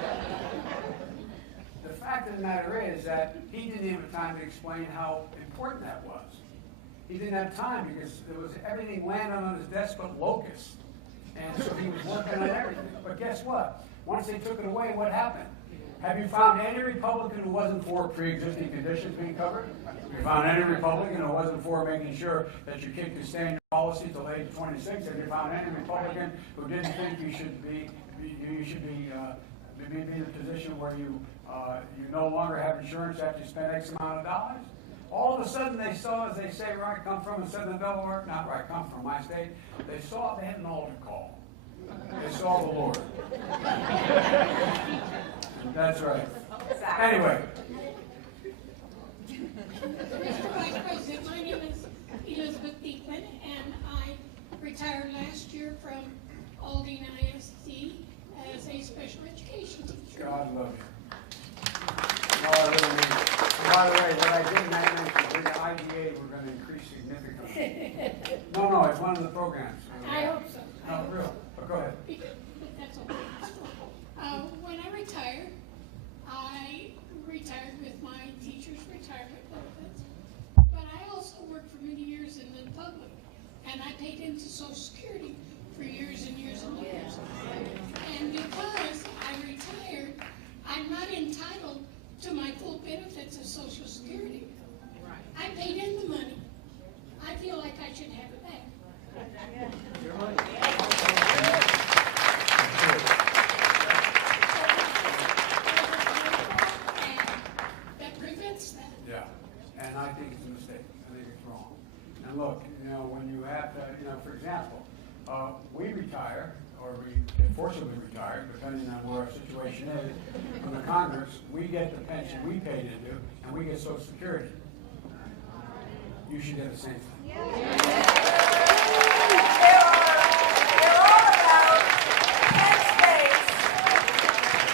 The fact of the matter is that he didn't even have time to explain how important that was. He didn't have time because there was everything landed on his desk but locusts. And so he was working on everything. But guess what? Once they took it away, what happened? Have you found any Republican who wasn't for pre-existing conditions being covered? Have you found any Republican who wasn't for making sure that your kid could stay in your policy till age 26? Have you found any Republican who didn't think you should be in a position where you no longer have insurance after you spend X amount of dollars? All of a sudden they saw, as they say where I come from in Southern Delaware, not where I come from, my state, they saw they had an altar call. They saw the Lord. That's right. Anyway. Mr. Vice President, my name is Elizabeth Beekman, and I retired last year from Aldine ISD as a special education teacher. God love you. No, I really mean it. By the way, what I did mention, the IDA we're going to increase significantly. No, it's one of the programs. I hope so. No, real. But go ahead. That's okay. When I retired with my teacher's retirement benefits, but I also worked for many years in the public, and I paid into Social Security for years and years and years. And because I retired, I'm not entitled to my full benefits of Social Security. I paid in the money. I feel like I should have it back. Your money. That prevents that. Yeah, and I think it's a mistake. I think it's wrong. And look, when you have, for example, we retire, or we get forcibly retired, depending on where our situation is, from the Congress, we get the pension we paid into, and we get Social Security. You should get the same thing. They're all about Penn State.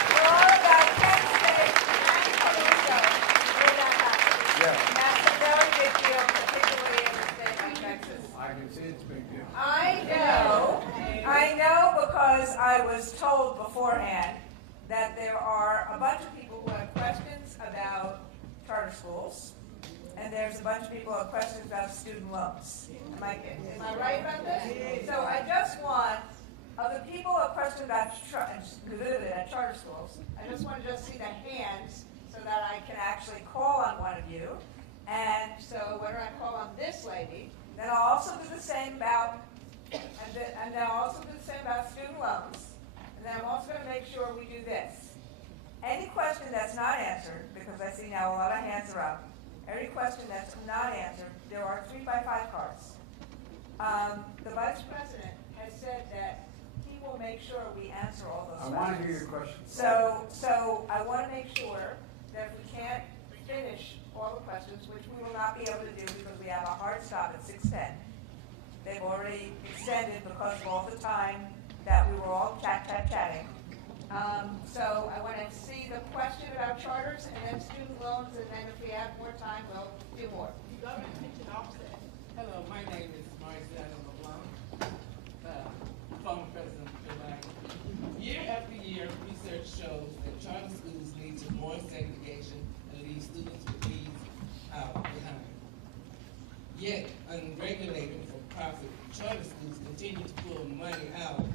They're all about Penn State and Caruso. Where that happens. Yeah. That's a very big deal, particularly in a state like Texas. I can see it's a big deal. I know because I was told beforehand that there are a bunch of people who have questions about charter schools, and there's a bunch of people who have questions about student loans. Am I right about this? So I just want, of the people who have questions about charter schools, I just want to see the hands so that I can actually call on one of you. And so when I call on this lady, then I'll also do the same about and then I'll also do the same about student loans. And then I'm also going to make sure we do this. Any question that's not answered, because I see now a lot of hands are up, every question that's not answered, there are 3x5 cards. The Vice President has said that he will make sure we answer all those questions. I want to hear your questions. So I want to make make sure that if we can't finish all the questions, which we will not be able to do because we have a hard stop at 6:10. They've already extended because of all the time that we were all chatting. So I want to see the question about charters and then student loans, and then if we have more time, we'll do more. Hello, my name is Marcelo LeBlanc, former president of Philadelphia. Year after year, research shows that charter schools lead to more segregation and leave students with needs out behind. Yet, unregulated for-profit charter schools continue to pull money out of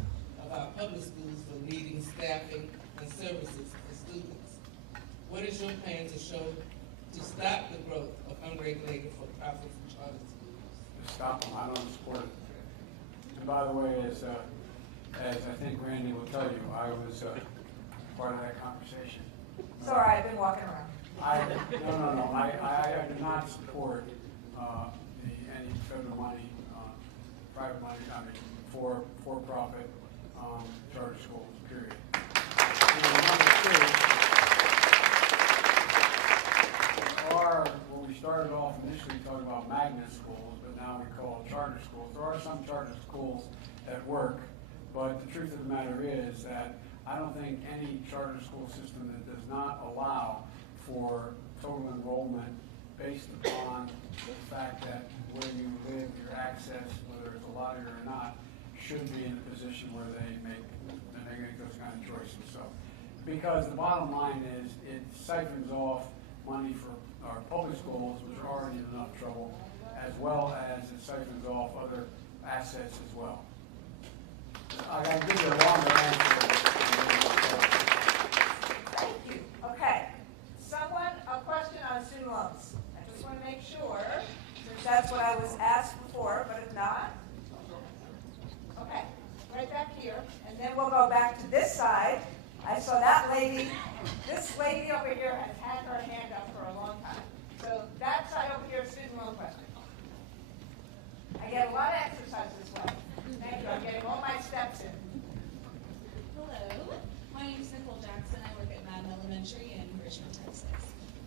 our public schools for needing staffing and services for students. What is your plan to stop the growth of unregulated for-profit charter schools? Stop them. I don't support it. And by the way, as I think Randy will tell you, I was part of that conversation. Sorry, I've been walking around. No. I do not support any federal money, private money, for-profit charter schools, period. When we started off initially talking about magnet schools, but now we call it charter schools. There are some charter schools that work, but the truth of the matter is that I don't think any charter school system that does not allow for total enrollment based upon the fact that where you live, your access, whether it's a lottery or not, should be in a position where they make those kind of choices. So, because the bottom line is it siphons off money for our public schools, which are already in enough trouble, as well as it siphons off other assets as well. I got to give you a longer answer. Thank you. Okay. A question on student loans. I just want to make sure, since that's what I was asked before, but if not, okay, right back here, and then we'll go back to this side. I saw that lady, this lady over here has had her hand up for a long time. So that side over here, student loan question. I get a lot of exercise this way. Thank you, I'm getting all my steps in. Hello, my name is Nicole Jackson. I work at Madden Elementary in Richmond, Texas.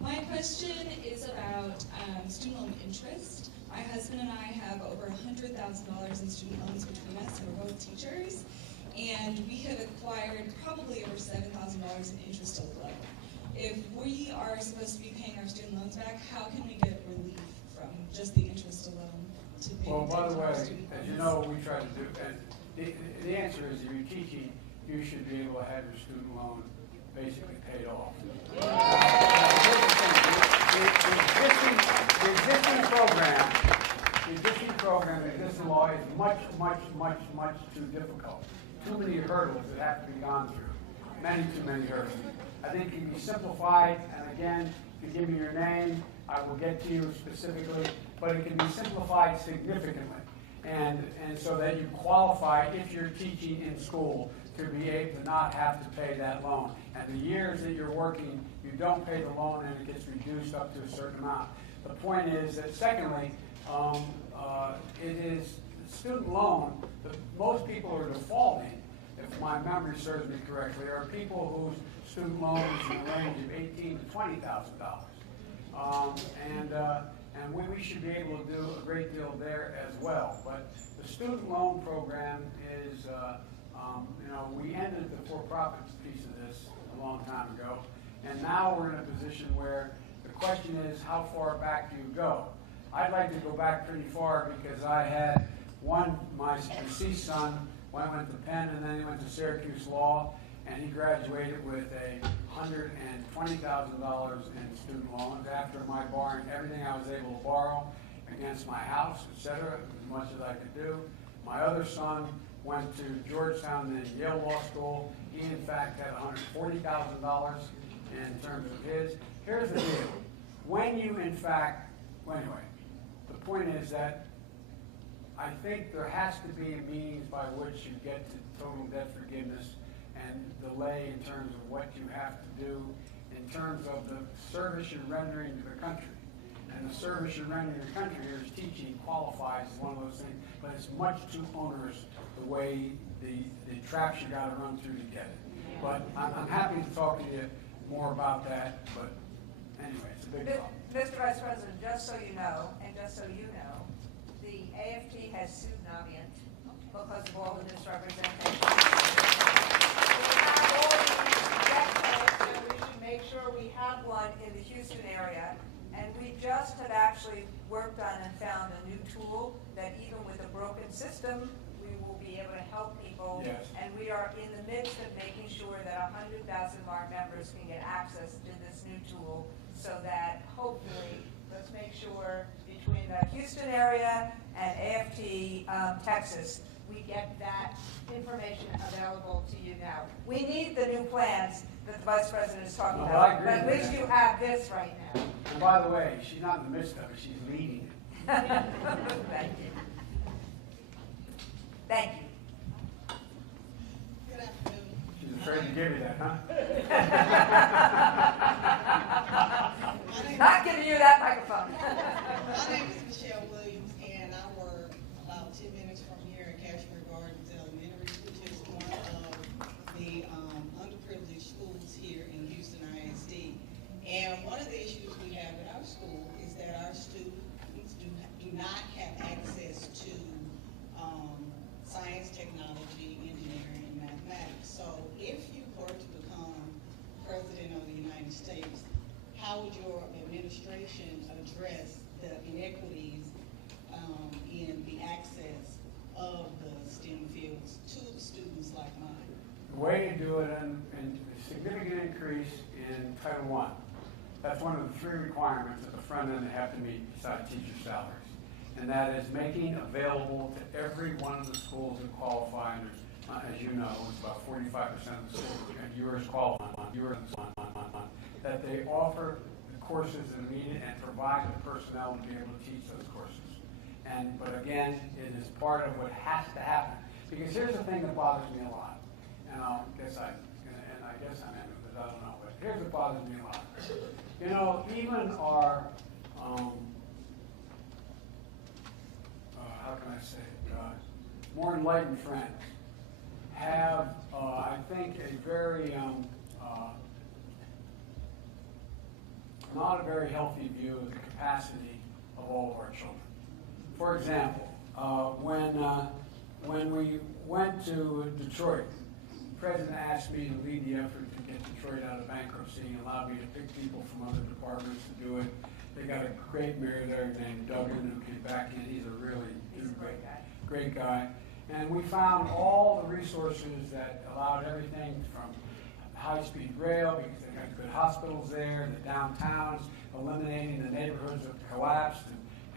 My question is about student loan interest. My husband and I have over $100,000 in student loans between us, and we're both teachers. And we have acquired probably over $7,000 in interest alone. If we are supposed to be paying our student loans back, how can we get relief from just the interest alone to pay Well, by the way, our student loans? as you know, we try to do, and the answer is if you're teaching, you should be able to have your student loan basically paid off. The existing program, the existing law is much too difficult. Too many hurdles that have to be gone through. Too many hurdles. I think it can be simplified, and again, if you give me your name, I will get to you specifically, but it can be simplified significantly. And so that you qualify, if you're teaching in school, to be able to not have to pay that loan. And the years that you're working, you don't pay the loan and it gets reduced up to a certain amount. The point is that secondly, it is student loan, most people are defaulting, if my memory serves me correctly, are people whose student loan is in the range of $18,000 to $20,000. And we should be able to do a great deal there as well. But the student loan program is, we ended the for-profit piece of this a long time ago, and now we're in a position where the question is, how far back do you go? I'd like to go back pretty far because I had my deceased son went to Penn and then he went to Syracuse Law, and he graduated with $120,000 in student loans after my borrowing everything I was able to borrow against my house, etc., as much as I could do. My other son went to Georgetown and Yale Law School. He, in fact, had $140,000 in terms of his. Here's the deal. When you, in fact, anyway, the point is that I think there has to be a means by which you get to total debt forgiveness and delay in terms of what you have to do in terms of the service you're rendering to the country. And the service you're rendering to the country, here is teaching, qualifies as one of those things, but it's much too onerous the way the traps you got to run through to get it. But I'm happy to talk to you more about that, but anyway, it's a big problem. Mr. Vice President, just so you know, and just so you know, the AFT has sued Navient because of all the misrepresentation. We have all these decades, and we should make sure we have one in the Houston area. And we just have actually worked on and found a new tool that even with a broken system, we will be able to help people. Yes. And we are in the midst of making sure that 100,000 of our members can get access to this new tool so that hopefully, let's make sure between the Houston area and AFT Texas, we get that information available to you now. We need the new plans that the Vice President is talking No, I about, agree but at with least that. you have this right now. And by the way, she's not in the midst of it, she's leading it. Thank you. Thank you. Good afternoon. She's afraid to give you that, huh? Not giving you that microphone. My name is Michelle Williams, and I work about 10 minutes from here in Cashmere Gardens Elementary, which is one of the underprivileged schools here in Houston ISD. And one of the issues we have at our school is that our students do not have access to science, technology, engineering, and mathematics. So if you were to become President of the United States, how would your administration address the inequities in the access of the STEM fields to the students like mine? The way to do it and a significant increase in Title I. That's one of the 3 requirements at the front end they have to meet besides teacher salaries. And that is making available to every one of the schools that qualify, and as you know, it's about 45% of the schools, and yours qualify, that they offer the courses that are needed and provide the personnel to be able to teach those courses. But again, it is part of what has to happen. Because here's the thing that bothers me a lot, and I guess I'm in because I don't know, but here's what bothers me a lot. You know, even our how can I say it, more enlightened friends have, I think, a very, not a very healthy view of the capacity of all of our children. For example, when we went to Detroit, the President asked me to lead the effort to get Detroit out of bankruptcy and allowed me to pick people from other departments to do it. They got a great mayor there named Duggan who came back in. He's a really great guy. And we found all the resources that allowed everything from high-speed rail, because they got good hospitals there, the downtowns, eliminating the neighborhoods that collapsed,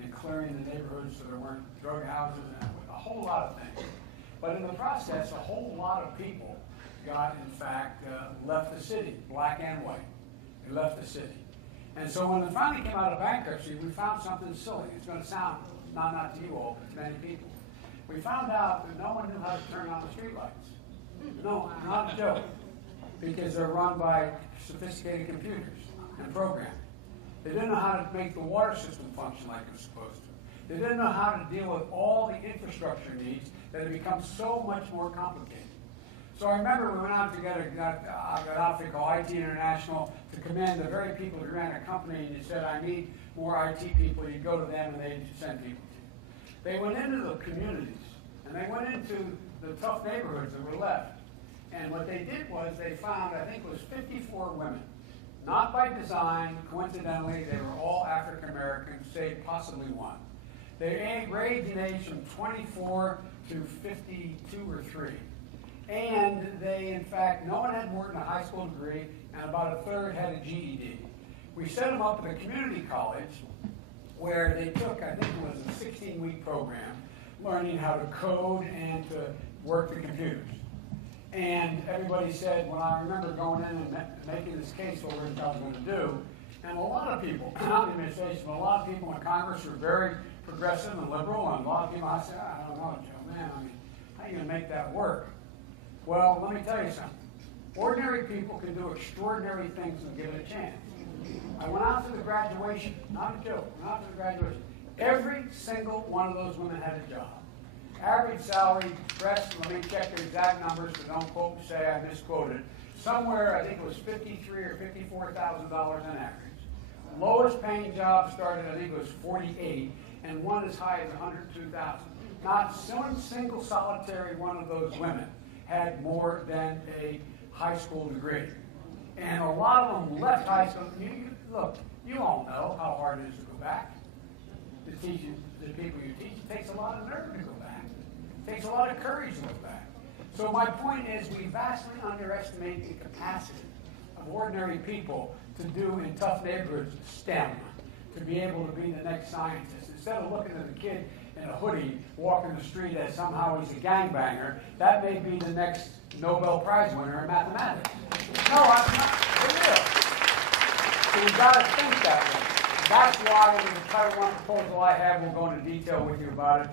and clearing the neighborhoods so there weren't drug houses, and a whole lot of things. But in the process, a whole lot of people got, in fact, left the city, black and white. They left the city. And so when it finally came out of bankruptcy, we found something silly. It's going to sound not to you all, but to many people. We found out that no one knew how to turn on the streetlights. No, not a joke. Because they're run by sophisticated computers and programming. They didn't know how to make the water system function like it was supposed to. They didn't know how to deal with all the infrastructure needs that have become so much more complicated. So I remember we went out together, got an outfit called IT International to commend the very people who ran a company, and you said, I need more IT people. You go to them and they'd send people to you. They went into the communities, and they went into the tough neighborhoods that were left. And what they did was they found, I think it was 54 women. Not by design, coincidentally, they were all African Americans, save possibly one. They ranged in age from 24 to 52 or 3. And they, in fact, no one had more than a high school degree, and about a third had a GED. We set them up at a community college where they took, I think it was a 16-week program, learning how to code and to work the computers. And everybody said, when I remember going in and making this case what I was going to do, and a lot of people, not the administration, but a lot of people in Congress were very progressive and liberal, and a lot of people, I said, I don't know, Joe, man, how are you going to make that work? Well, let me tell you something. Ordinary people can do extraordinary things and give it a chance. I went out to the graduation, not a joke, went out to the graduation. Every single one of those women had a job. Average salary, let me check the exact numbers, so don't quote, say I misquoted, somewhere, I think it was $53,000 or $54,000 on average. Lowest paying job started, I think it was 48, and one as high as 102,000. Not one single solitary one of those women had more than a high school degree. And a lot of them left high school. Look, you all know how hard it is to go back. To teach the people you teach, it takes a lot of nerve to go back. It takes a lot of courage to go back. So my point is, we vastly underestimate the capacity of ordinary people to do in tough neighborhoods STEM, to be able to be the next scientist. Instead of looking at a kid in a hoodie walking the street as somehow he's a gangbanger, that may be the next Nobel Prize winner in mathematics. No, I'm not. For real. So we've got to think that way. That's why in the Title I proposal I have, we'll go into detail with you about it,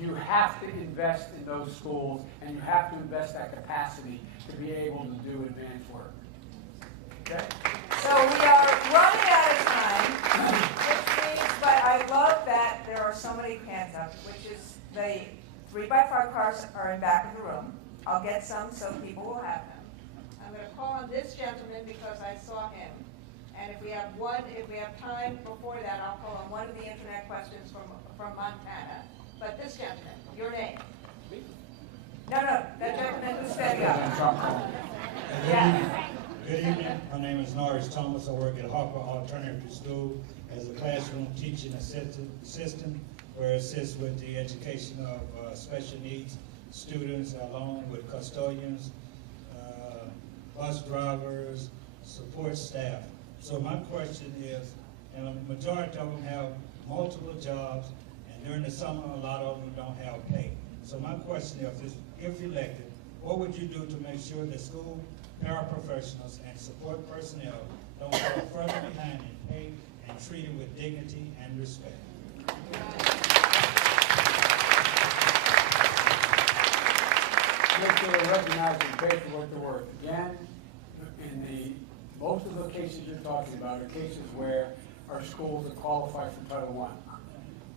you have to invest in those schools, and you have to invest that capacity to be able to do advanced work. Okay? So we are running out of time, which means, but I love that there are so many hands up, which is the 3x5 cars are in back of the room. I'll get some so people will have them. I'm going to call on this gentleman because I saw him. And if we have time before that, I'll call on one of the internet questions from Montana. But this gentleman, your name? No, that gentleman who's standing up. Yeah. Good evening. My name is Norris Thomas. I work at Harper Alternative School as a classroom teaching assistant, where I assist with the education of special needs students, along with custodians, bus drivers, support staff. So my question is, and a majority of them have multiple jobs, and during the summer, a lot of them don't have pay. So my question is, if elected, what would you do to make sure that school paraprofessionals and support personnel don't fall further behind in pay and treated with dignity and respect? Make sure they recognize and pay for what they're worth. Again, in most of the cases you're talking about are cases where our schools are qualified for Title I.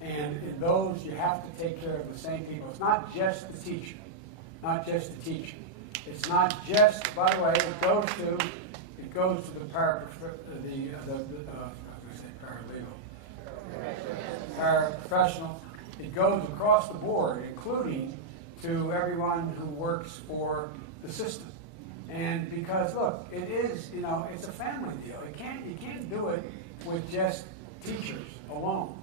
And in those, you have to take care of the same people. It's not just the teacher. Not just the teacher. It's not just, by the way, it goes to the paraprofessional. It goes across the board, including to everyone who works for the system. And because, look, it is, it's a family deal. You can't do it with just teachers alone.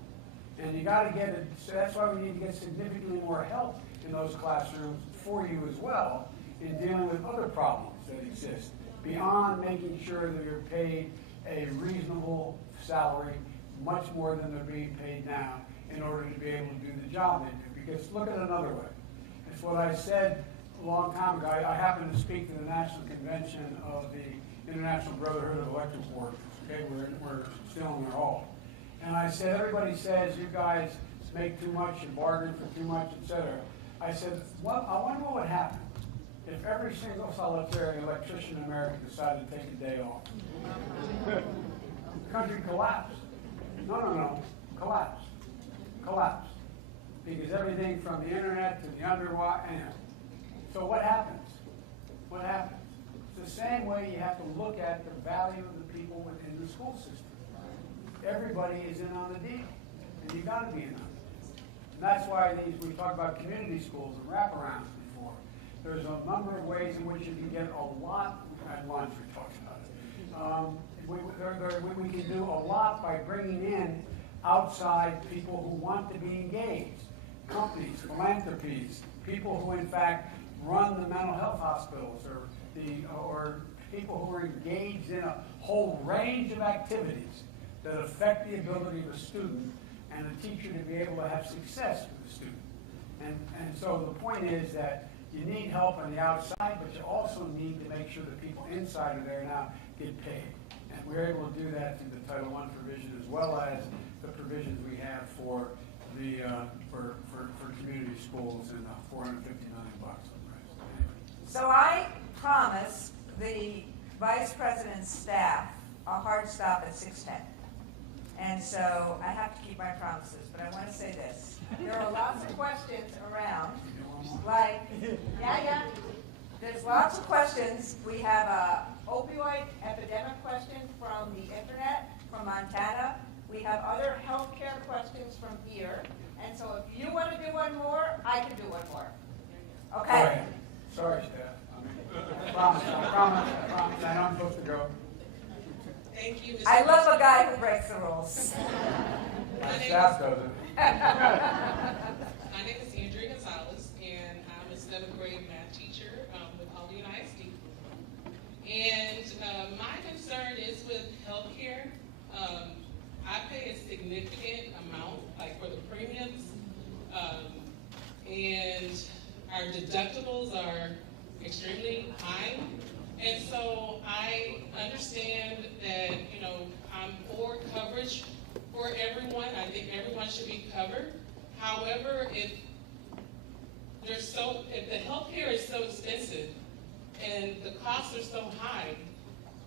And you got to get it, so that's why we need to get significantly more help in those classrooms for you as well in dealing with other problems that exist, beyond making sure that you're paid a reasonable salary, much more than they're being paid now, in order to be able to do the job they do. Because look at it another way. It's what I said a long time ago. I happened to speak to the National Convention of the International Brotherhood of Electrical Workers. Okay, we're still in their hall. And I said, everybody says you guys make too much and bargain for too much, etc. I said, well, I wonder what would happen if every single solitary electrician in America decided to take a day off. The country collapsed. No. Collapsed. Because everything from the internet to the underwater, so what happens? What happens? It's the same way you have to look at the value of the people within the school system. Everybody is in on the deal, and you've got to be in on it. And that's why we talk about community schools and wraparounds before. There's a number of ways in which you can get a lot, at lunch we talked about it. We can do a lot by bringing in outside people who want to be engaged. Companies, philanthropies, people who in fact run the mental health hospitals, or people who are engaged in a whole range of activities that affect the ability of a student and a teacher to be able to have success with the student. And so the point is that you need help on the outside, but you also need to make sure that people inside of there now get paid. And we're able to do that through the Title I provision, as well as the provisions we have for the for community schools and $450 million. So I promised the Vice President's staff a hard stop at 6:10. And so I have to keep my promises, but I want to say this. There are lots of questions around, like, there's lots of questions. We have a opioid epidemic question from the internet, from Montana. We have other healthcare questions from here. And so if you want to do one more, I can do one more. Go Okay? ahead. Sorry, Steph. I promise, I know I'm supposed to go. Thank you, Mr. I love Vice a guy who breaks the rules. My staff does it. My name is Andrea Gonzalez, and I'm a 7th grade math teacher with Albion ISD. And my concern is with healthcare. I pay a significant amount, like for the premiums, and our deductibles are extremely high. And so I understand that, you know, I'm for coverage for everyone. I think everyone should be covered. However, if the healthcare is so expensive and the costs are so high,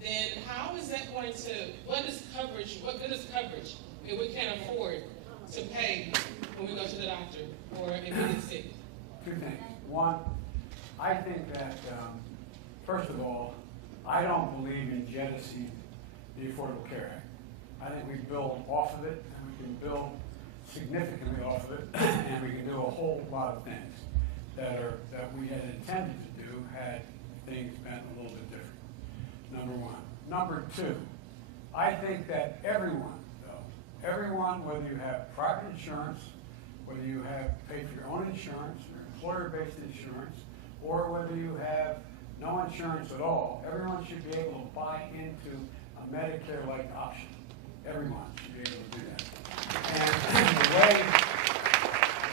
then how is that going to, what good is coverage if we can't afford to pay when we go to the doctor or if we get sick? Two things. One, I think that, first of all, I don't believe in jettisoning the Affordable Care Act. I think we build off of it, and we can build significantly off of it, and we can do a whole lot of things that we had intended to do had things been a little bit different. Number one. Number two, I think that everyone, whether you have private insurance, whether you have paid for your own insurance or employer-based insurance, or whether you have no insurance at all, everyone should be able to buy into a Medicare-like option. Everyone should be able to do that. And the way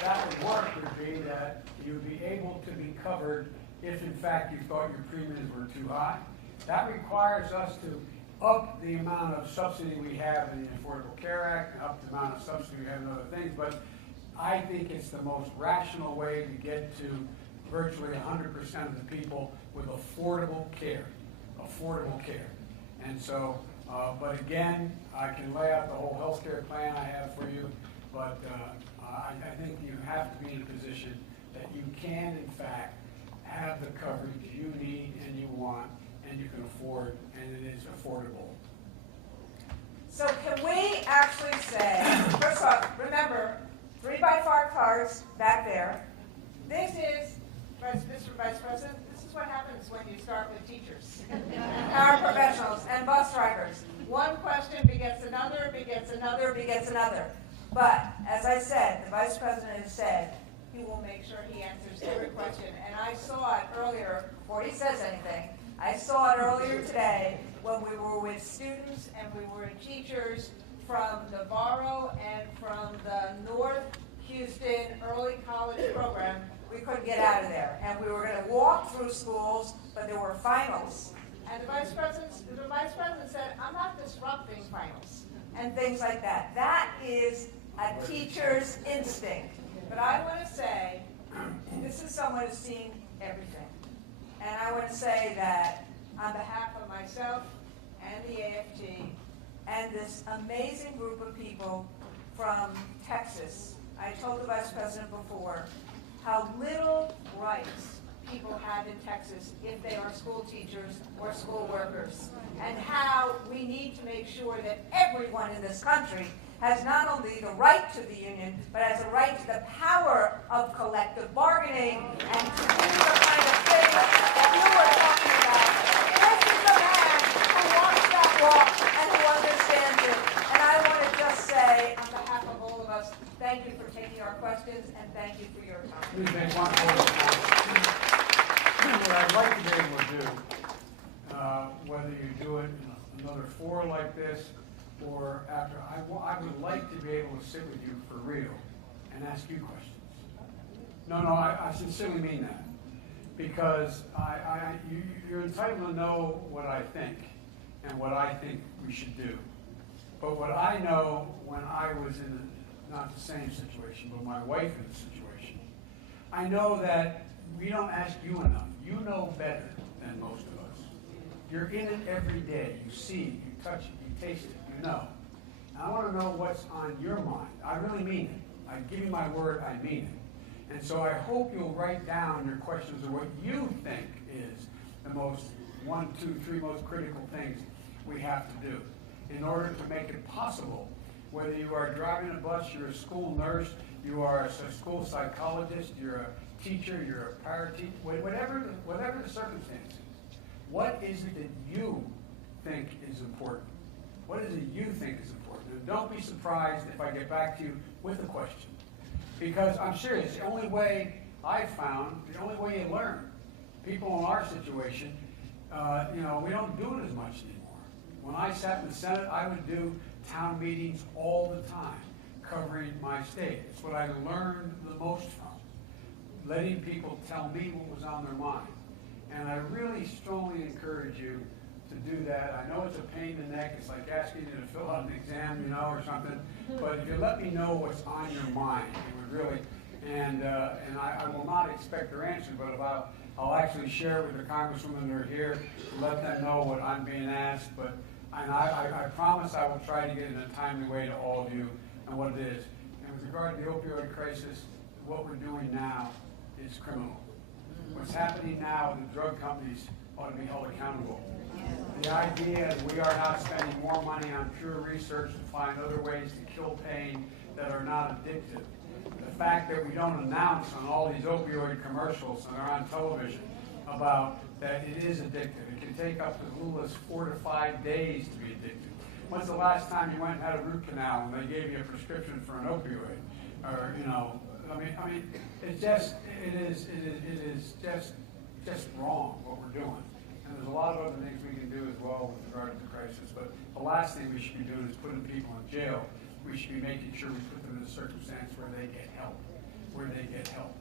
that would work would be that you would be able to be covered if, in fact, you thought your premiums were too high. That requires us to up the amount of subsidy we have in the Affordable Care Act, and up the amount of subsidy we have in other things, but I think it's the most rational way to get to virtually 100% of the people with affordable care. Affordable care. And so, but again, I can lay out the whole health care plan I have for you, but I think you have to be in a position that you can, in fact, have the coverage you need and you want, and you can afford, and it is affordable. So can we actually say, first off, remember, 3x4 cards back there. This is, Mr. Vice President, this is what happens when you start with teachers, paraprofessionals, and bus drivers. One question begets another, begets another, begets another. But, as I said, the Vice President has said he will make sure he answers every question. And I saw it earlier, before he says anything, I saw it earlier today when we were with students and we were with teachers from Navarro and from the North Houston Early College Program. We couldn't get out of there. And we were going to walk through schools, but there were finals. And the Vice President said, I'm not disrupting finals, and things like that. That is a teacher's instinct. But I want to say, this is someone who's seen everything. And I want to say that on behalf of myself and the AFT and this amazing group of people from Texas, I told the Vice President before how little rights people have in Texas if they are school teachers or school workers, and how we need to make sure that everyone in this country has not only the right to the union, but has a right to the power of collective bargaining and to do the kind of thing that you were talking about. This is a man who walks that walk and who understands it. And I want to just say, on behalf of all of us, thank you for taking our questions and thank you for your time. Let me make one point. What I'd like to be able to do, whether you do it in another forum like this or after, I would like to be able to sit with you for real and ask you questions. No, I sincerely mean that. Because you're entitled to know what I think and what I think we should do. But what I know when I was in not the same situation, but my wife in the situation, I know that we don't ask you enough. You know better than most of us. You're in it every day. You see it, you touch it, you taste it, you know. And I want to know what's on your mind. I really mean it. I give you my word, I mean it. And so I hope you'll write down your questions of what you think is the most 1, 2, 3 most critical things we have to do in order to make it possible. Whether you are driving a bus, you're a school nurse, you are a school psychologist, you're a teacher, you're a para-teacher, whatever the circumstances, what is it that you think is important? What is it you think is important? And don't be surprised if I get back to you with a question. Because I'm serious, the only way I've found, the only way you learn, people in our situation, we don't do it as much anymore. When I sat in the Senate, I would do town meetings all the time, covering my state. It's what I learned the most from, letting people tell me what was on their mind. And I really strongly encourage you to do that. I know it's a pain in the neck. It's like asking you to fill out an exam, or something. But if you let me know what's on your mind, it would really, and I will not expect their answer, but I'll actually share it with the congresswomen that are here to let them know what I'm being asked. And I promise I will try to get in a timely way to all of you and what it is. And with regard to the opioid crisis, what we're doing now is criminal. What's happening now, the drug companies ought to be held accountable. The idea that we are not spending more money on pure research to find other ways to kill pain that are not addictive. The fact that we don't announce on all these opioid commercials that are on television about that it is addictive. It can take up as little as 4 to 5 days to be addicted. When's the last time you went and had a root canal and they gave you a prescription for an opioid? Or, it is just wrong what we're doing. And there's a lot of other things we can do as well with regard to the crisis. But the last thing we should be doing is putting people in jail. We should be making sure we put them in a circumstance where they get help.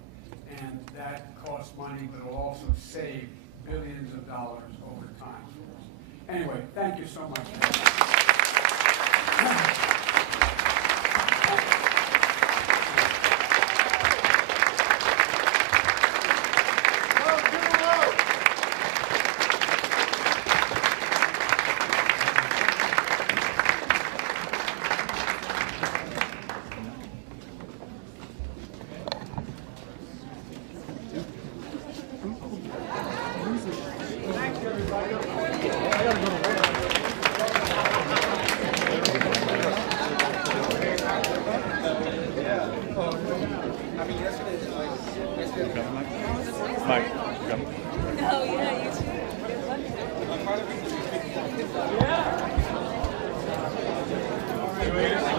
And that costs money, but it will also save billions of dollars over time. Anyway, thank you so much. Yeah.